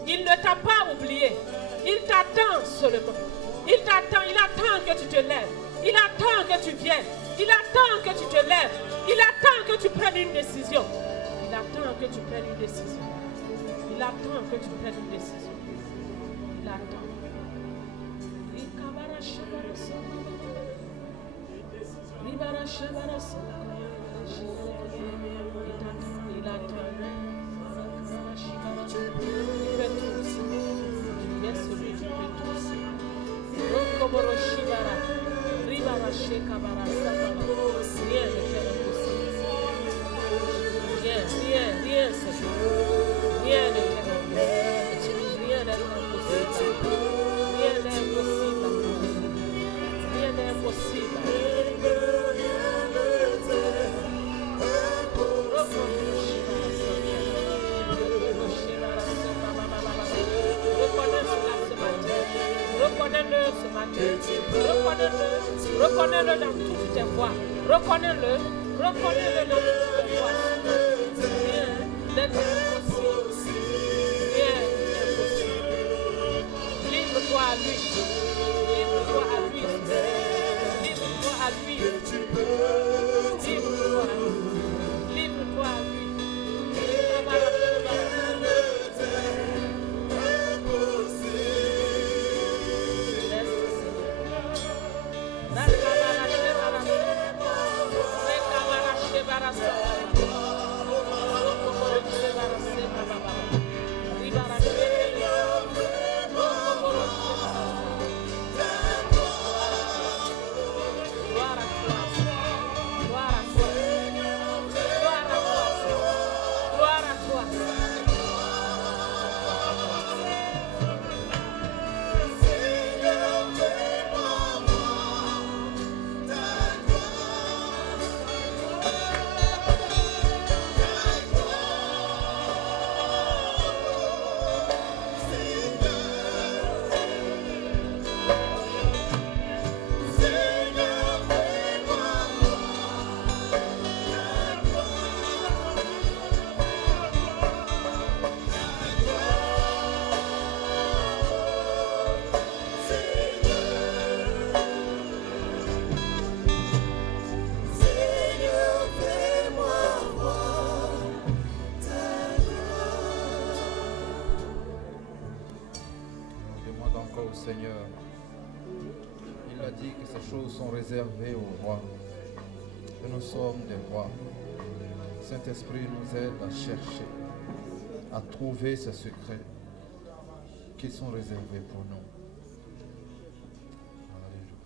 Il ne t'a pas oublié. Il t'attend seulement. Il t'attend. Il attend que tu te lèves. Il attend que tu viennes. Il attend que tu te lèves. Il attend que tu prennes une décision. Il attend que tu prennes une décision. Il attend que tu prennes une décision. Il attend. Il attend. Tu fais tout. Tu es celui qui fait tout. Rien ne t'est impossible. Rien, Seigneur. Rien ne t'est impossible. Rien n'est impossible. Rien n'est impossible. Rien n'est impossible. Reconnais-le ce matin. Reconnais-le dans toutes tes voies. Reconnais-le. Reconnais-le dans toutes tes voies. Rien n'est impossible. Rien n'est impossible. Livre-toi à lui. Livre-toi à lui. Livre-toi à lui. Livre-toi à lui. Livre-toi à lui. Merci. Il a dit que ces choses sont réservées aux rois. Que nous sommes des rois. Saint-Esprit nous aide à chercher, à trouver ces secrets qui sont réservés pour nous. Alléluia.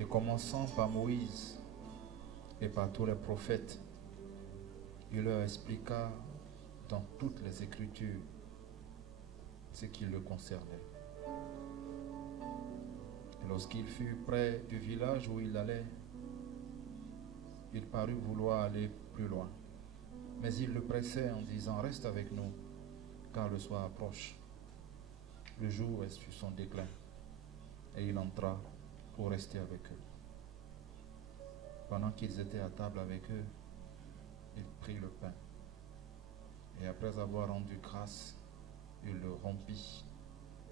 Et commençant par Moïse et par tous les prophètes, il leur expliqua dans toutes les Écritures ce qui le concernait. Et lorsqu'il fut près du village où il allait, il parut vouloir aller plus loin. Mais il le pressait en disant, reste avec nous, car le soir approche. Le jour est sur son déclin. Et il entra pour rester avec eux. Pendant qu'ils étaient à table avec eux, il prit le pain. Et après avoir rendu grâce, il le rompit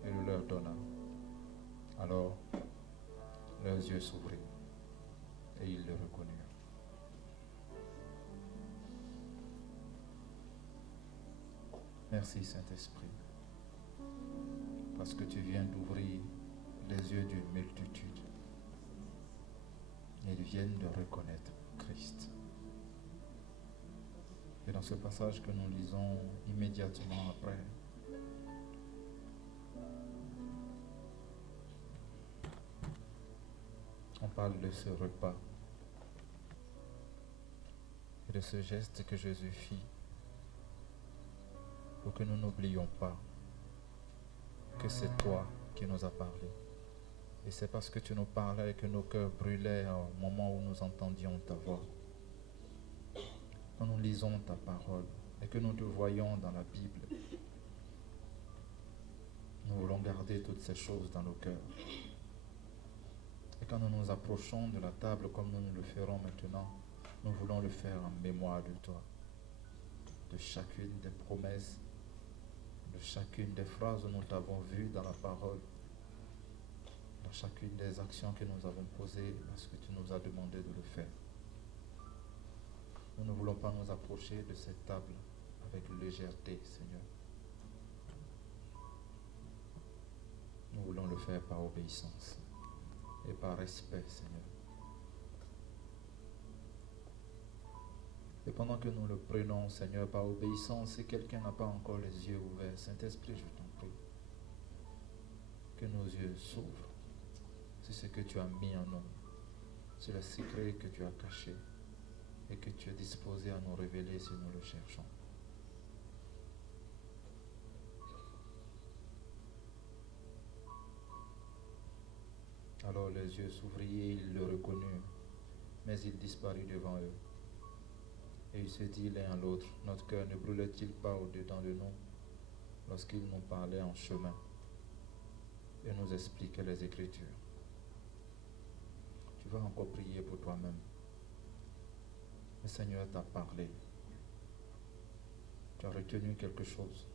et le leur donna. Alors, leurs yeux s'ouvrirent et ils le reconnurent. Merci Saint-Esprit, parce que tu viens d'ouvrir les yeux d'une multitude. Ils viennent de reconnaître Christ. Et dans ce passage que nous lisons immédiatement après, on parle de ce repas et de ce geste que Jésus fit pour que nous n'oublions pas que c'est toi qui nous as parlé. Et c'est parce que tu nous parlais que nos cœurs brûlaient au moment où nous entendions ta voix. Quand nous lisons ta parole et que nous te voyons dans la Bible, nous voulons garder toutes ces choses dans nos cœurs. Et quand nous nous approchons de la table comme nous le ferons maintenant, nous voulons le faire en mémoire de toi, de chacune des promesses, de chacune des phrases où nous t'avons vues dans la parole, dans chacune des actions que nous avons posées parce que tu nous as demandé de le faire. Nous ne voulons pas nous approcher de cette table avec légèreté, Seigneur. Nous voulons le faire par obéissance et par respect, Seigneur. Et pendant que nous le prenons, Seigneur, par obéissance, si quelqu'un n'a pas encore les yeux ouverts, Saint-Esprit, je t'en prie, que nos yeux s'ouvrent sur ce que tu as mis en nous, sur le secret que tu as caché et que tu es disposé à nous révéler si nous le cherchons. Alors les yeux s'ouvrirent, ils le reconnurent, mais il disparut devant eux. Et il se dit l'un à l'autre, notre cœur ne brûlait-il pas au-dedans de nous lorsqu'il nous parlait en chemin et nous expliquait les Écritures. Tu vas encore prier pour toi-même. Le Seigneur t'a parlé. Tu as retenu quelque chose.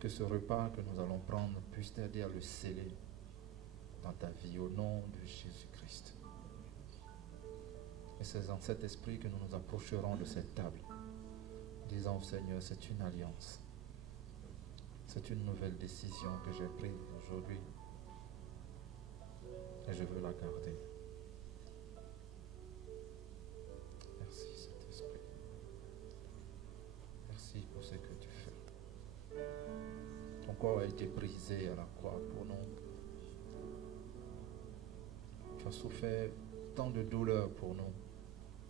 Que ce repas que nous allons prendre puisse t'aider à le sceller dans ta vie au nom de Jésus-Christ. Et c'est dans cet esprit que nous nous approcherons de cette table, disant au Seigneur, c'est une alliance. C'est une nouvelle décision que j'ai prise aujourd'hui et je veux la garder. Merci Saint-Esprit. Merci pour ce que tu fais. Ton corps a été brisé à la croix pour nous. Tu as souffert tant de douleurs pour nous,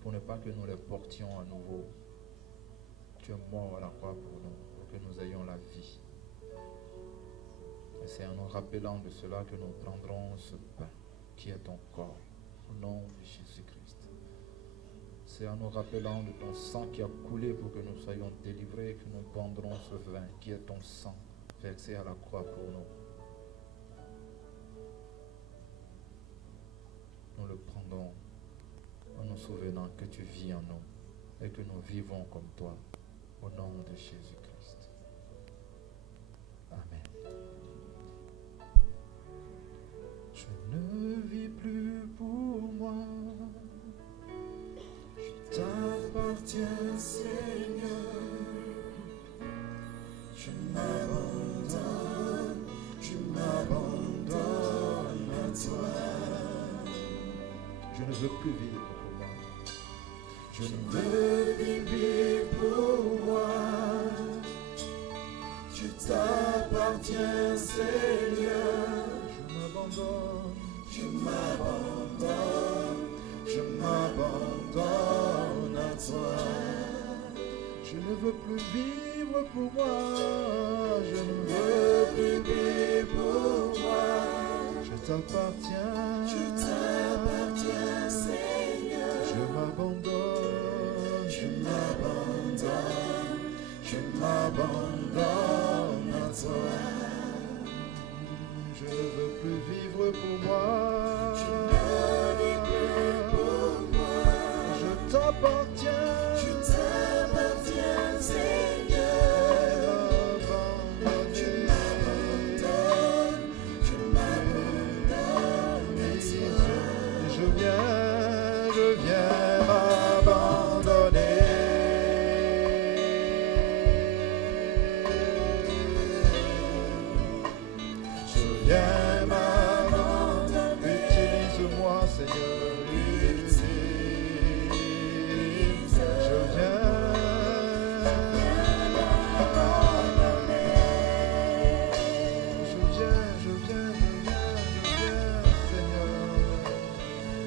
pour ne pas que nous les portions à nouveau. Tu es mort à la croix pour nous, pour que nous ayons la vie. Et c'est en nous rappelant de cela que nous prendrons ce pain qui est ton corps, au nom de Jésus-Christ. C'est en nous rappelant de ton sang qui a coulé pour que nous soyons délivrés que nous prendrons ce vin qui est ton sang versé à la croix pour nous. Nous le prendrons en nous souvenant que tu vis en nous et que nous vivons comme toi, au nom de Jésus-Christ. Amen. Je ne vis plus pour moi, je t'appartiens, Seigneur. ne veux plus vivre pour moi. Je ne veux plus vivre pour moi. Tu t'appartiens, Seigneur. Je m'abandonne à toi. Je ne veux plus vivre pour moi. Je ne veux plus vivre pour moi. Je t'appartiens. Tu t'appartiens, Seigneur. Je m'abandonne. Je m'abandonne à toi. Je ne veux plus vivre pour moi. Je t'appartiens. Tu t'appartiens, Seigneur. Je m'abandonne à toi. Je viens m'abandonner. Je viens m'abandonner. Utilise-moi, Seigneur.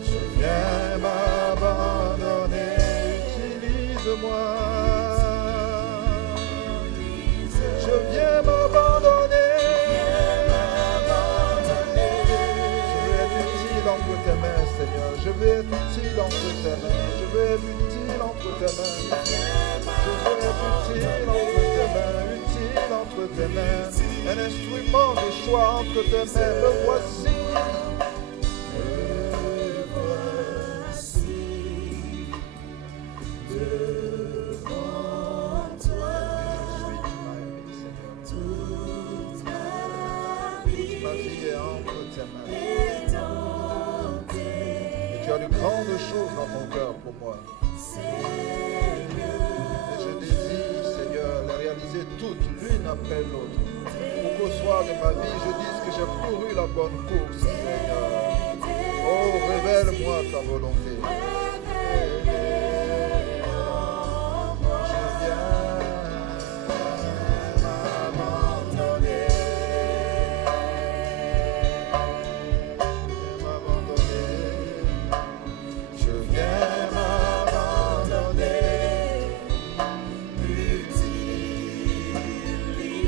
Je viens m'abandonner. Utilise-moi. Je viens m'abandonner. Entre tes mains, Seigneur, je vais être utile entre tes mains, je vais être utile entre tes mains, je veux être utile entre tes mains, utile entre tes mains, un instrument de choix entre tes mains, me voici. Devant toi, toute ma vie est entre tes mains. est dans tes Tu as de grandes choses dans ton cœur pour moi. Seigneur. Et je désire, Seigneur, les réaliser toutes, l'une après l'autre. Pour qu'au soir de ma vie, je dise que j'ai couru la bonne course, Seigneur. Oh, révèle-moi ta volonté. Je viens m'abandonner. Je viens m'abandonner.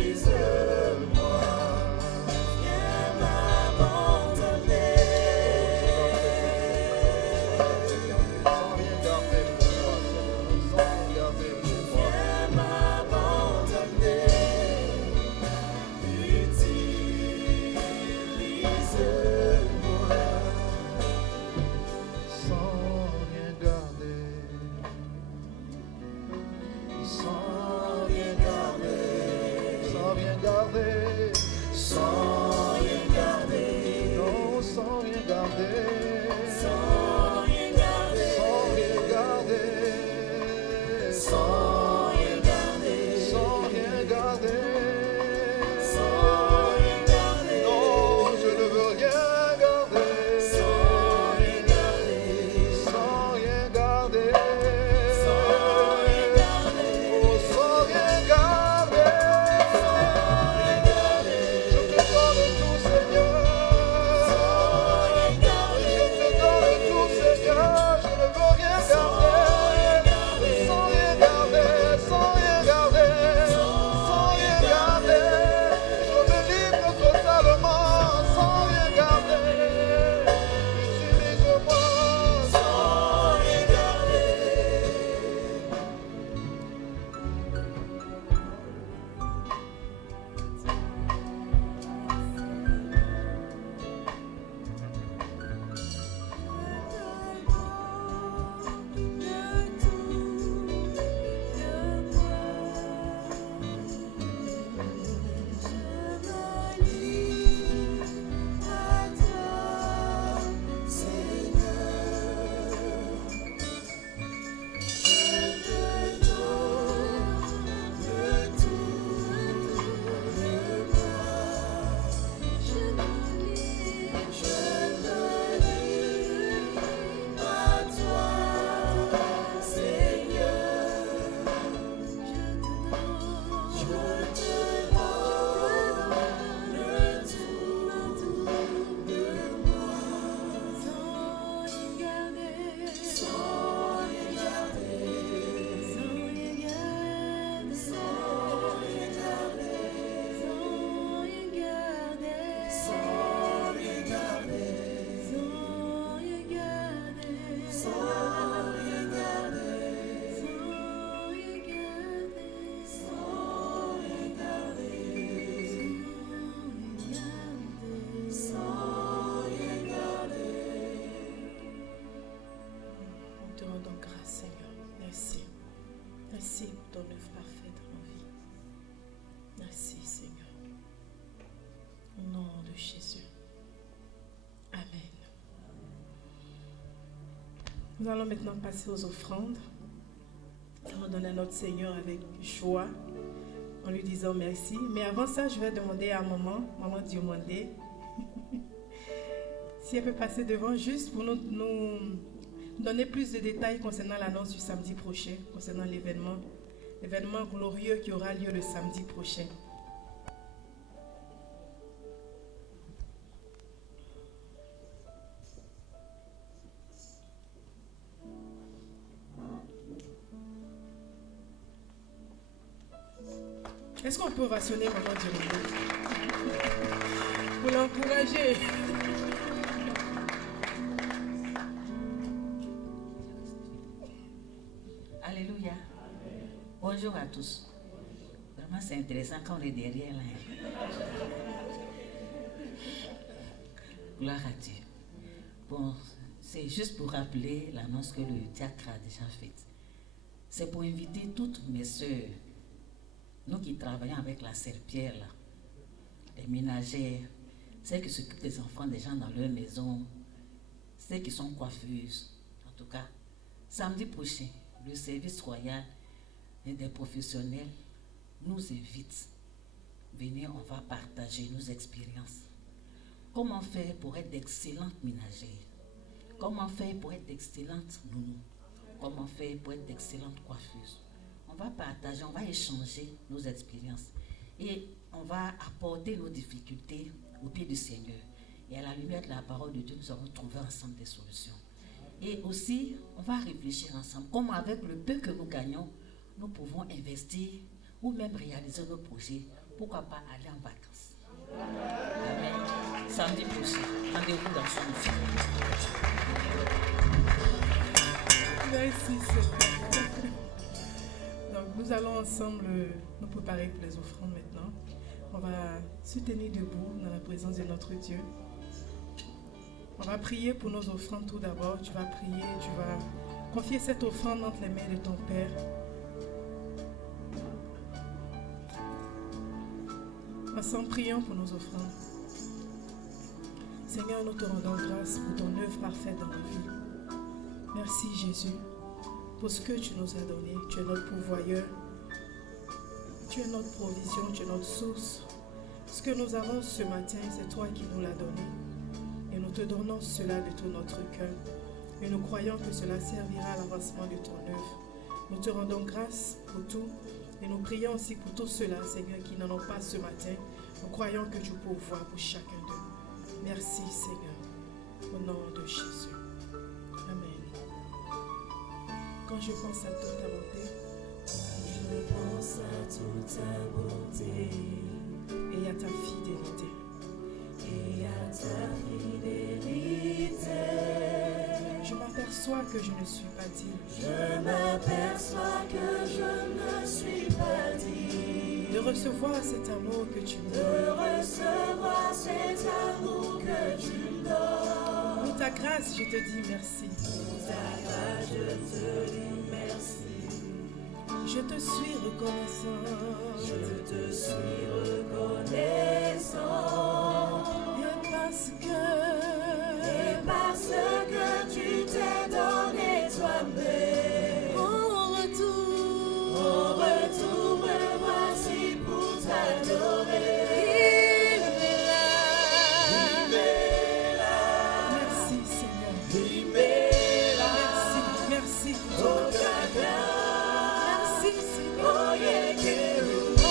Utilise-moi, viens m'abandonner. Sans rien garder pour moi, sans rien garder pour moi. Viens m'abandonner. Utilise-moi. Sans rien garder, sans rien garder, sans rien garder, Sans rien garder, non, sans rien garder, sans rien garder, sans rien garder, sans rien garder, sans rien garder, sans rien garder, non, je ne veux rien garder, sans rien garder, sans rien garder, sans rien garder, oh, sans rien garder. Je te donne Nous allons maintenant passer aux offrandes. Nous allons donner à notre Seigneur avec joie, en lui disant merci. Mais avant ça, je vais demander à maman Diomandé, si elle peut passer devant juste pour nous donner plus de détails concernant l'annonce du samedi prochain, concernant l'événement glorieux qui aura lieu le samedi prochain. Est-ce qu'on peut ovationner maman Diomandé pour l'encourager? Alléluia. Bonjour à tous. Vraiment, c'est intéressant quand on est derrière là. Gloire à Dieu. Bon, c'est juste pour rappeler l'annonce que le diacre a déjà faite. C'est pour inviter toutes mes soeurs, nous qui travaillons avec la serpillère, là, les ménagères, celles qui s'occupent des enfants des gens dans leur maison, celles qui sont coiffeuses. En tout cas, samedi prochain, le service royal et des professionnels nous invitent. Venez, on va partager nos expériences. Comment faire pour être d'excellentes ménagères? Comment faire pour être d'excellentes nounous? Comment faire pour être d'excellentes coiffeuses? On va partager, on va échanger nos expériences. Et on va apporter nos difficultés au pied du Seigneur. Et à la lumière de la parole de Dieu, nous allons trouver ensemble des solutions. Et aussi, on va réfléchir ensemble comment avec le peu que nous gagnons, nous pouvons investir ou même réaliser nos projets. Pourquoi pas aller en vacances? Amen. Samedi prochain, rendez-vous dans son film. Merci Seigneur. Donc nous allons ensemble nous préparer pour les offrandes maintenant. On va se tenir debout dans la présence de notre Dieu. On va prier pour nos offrandes tout d'abord. Tu vas prier, tu vas confier cette offrande entre les mains de ton Père. Ensemble, prions pour nos offrandes. Seigneur, nous te rendons grâce pour ton œuvre parfaite dans nos vies. Merci Jésus pour ce que tu nous as donné. Tu es notre pourvoyeur. Tu es notre provision, tu es notre source. Ce que nous avons ce matin, c'est toi qui nous l'as donné. Et nous te donnons cela de tout notre cœur. Et nous croyons que cela servira à l'avancement de ton œuvre. Nous te rendons grâce pour tout. Et nous prions aussi pour tous ceux-là, Seigneur, qui n'en ont pas ce matin. Nous croyons que tu pourvois pour chacun d'eux. Merci, Seigneur. Au nom de Jésus. Amen. Quand je pense à toute ta bonté, Je pense à toute ta bonté et à ta fidélité, et à ta fidélité. je m'aperçois que je ne suis pas digne Je m'aperçois que je ne suis pas digne de recevoir cet amour que tu me de donnes. recevoir cet amour que tu me donnes. Pour ta grâce, je te dis merci. Pour ta grâce, je te dis merci. Je te suis reconnaissant. Je te suis reconnaissant. Et parce que tu t'es donné toi-même. en retour, me voici pour t'adorer. merci Seigneur. Merci, Merci pour oh ton ta grâce, merci Seigneur. oh yekeru, Oh,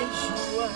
Yeshua,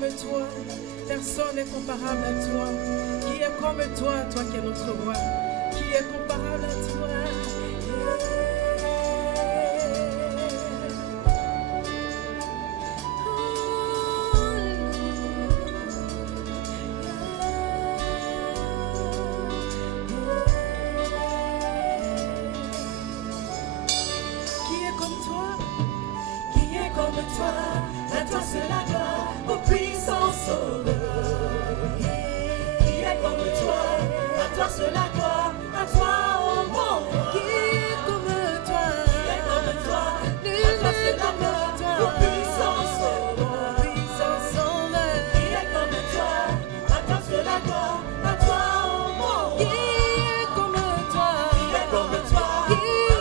comme toi? Personne n'est comparable à toi. Qui est comme toi, toi qui es notre roi? Qui est comparable à toi? Qui est comme toi? Qui est comme toi? À toi seul la gloire, ô puissant sauveur. Qui est comme toi? À toi seul la gloire, à toi, ô mon roi. Qui est comme toi? Qui est comme toi? À toi seul la gloire, ô puissant sauveur. Puissant sauveur. Qui est comme toi? À toi seul la gloire, à toi, ô mon roi. Qui est comme toi? Qui est comme toi? À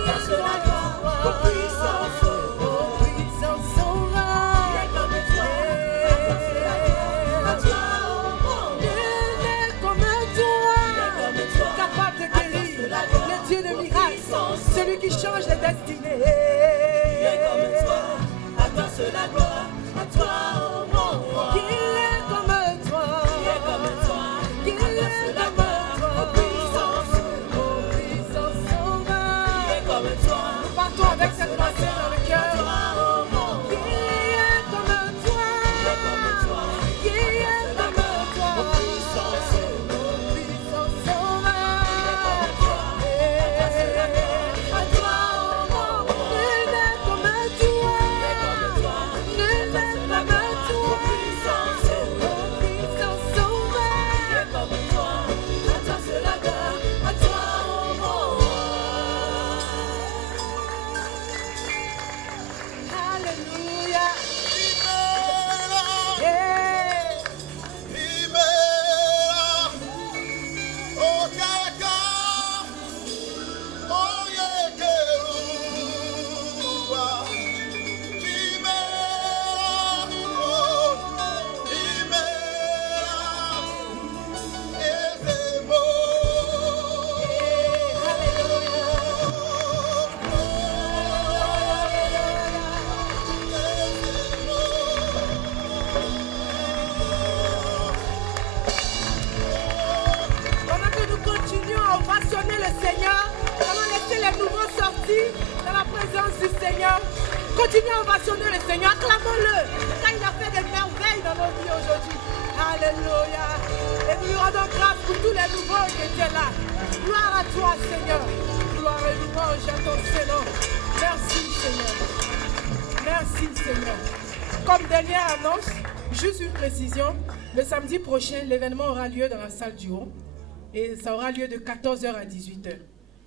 toi seul la gloire, ô puissant sauveur. Puissant sauveur. Qui est comme toi? À toi seul la gloire, à toi, ô mon roi. Il est comme toi. Capable de guérir. Le Dieu de miracles. Celui qui change les destinées. Qui est comme toi? À toi seul la gloire, à toi, ô mon roi. Qui est comme toi? Qui est comme toi? Qui À toi seul la est gloire, comme ô toi? puissant sauveur. Puissant Qui sauveur. est comme toi? Partons avec cette pensée dans le cœur. Toi, ô mon Qui roi. est comme toi? Qui est comme toi? Qui est comme toi? Ô puissant sauveur. Puissant sauveur. Qui est comme toi? À toi seul la gloire, à toi, ô mon roi. Nul n'est comme toi. Qui est comme toi? Nul n'est Seul la comme gloire, ô toi. puissant sauveur. Puissant Qui sauveur. est comme toi? À toi seul la gloire, à toi, ô mon roi. Alléluia. Yeah. Pendant que nous continuons à ovationner le Seigneur, allons laisser les nouveaux sortir dans la présence du Seigneur. Continuons à ovationner le Seigneur, acclamons-le, car il a fait des merveilles dans nos vies aujourd'hui. Alléluia. Et nous lui rendons grâce pour tous les nouveaux qui étaient là. Gloire à toi, Seigneur. Gloire et louange à ton Seigneur. Merci, Seigneur. Merci, Seigneur. Comme dernière annonce, juste une précision, le samedi prochain, l'événement aura lieu dans la salle du haut et ça aura lieu de 14h à 18h.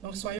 Donc soyez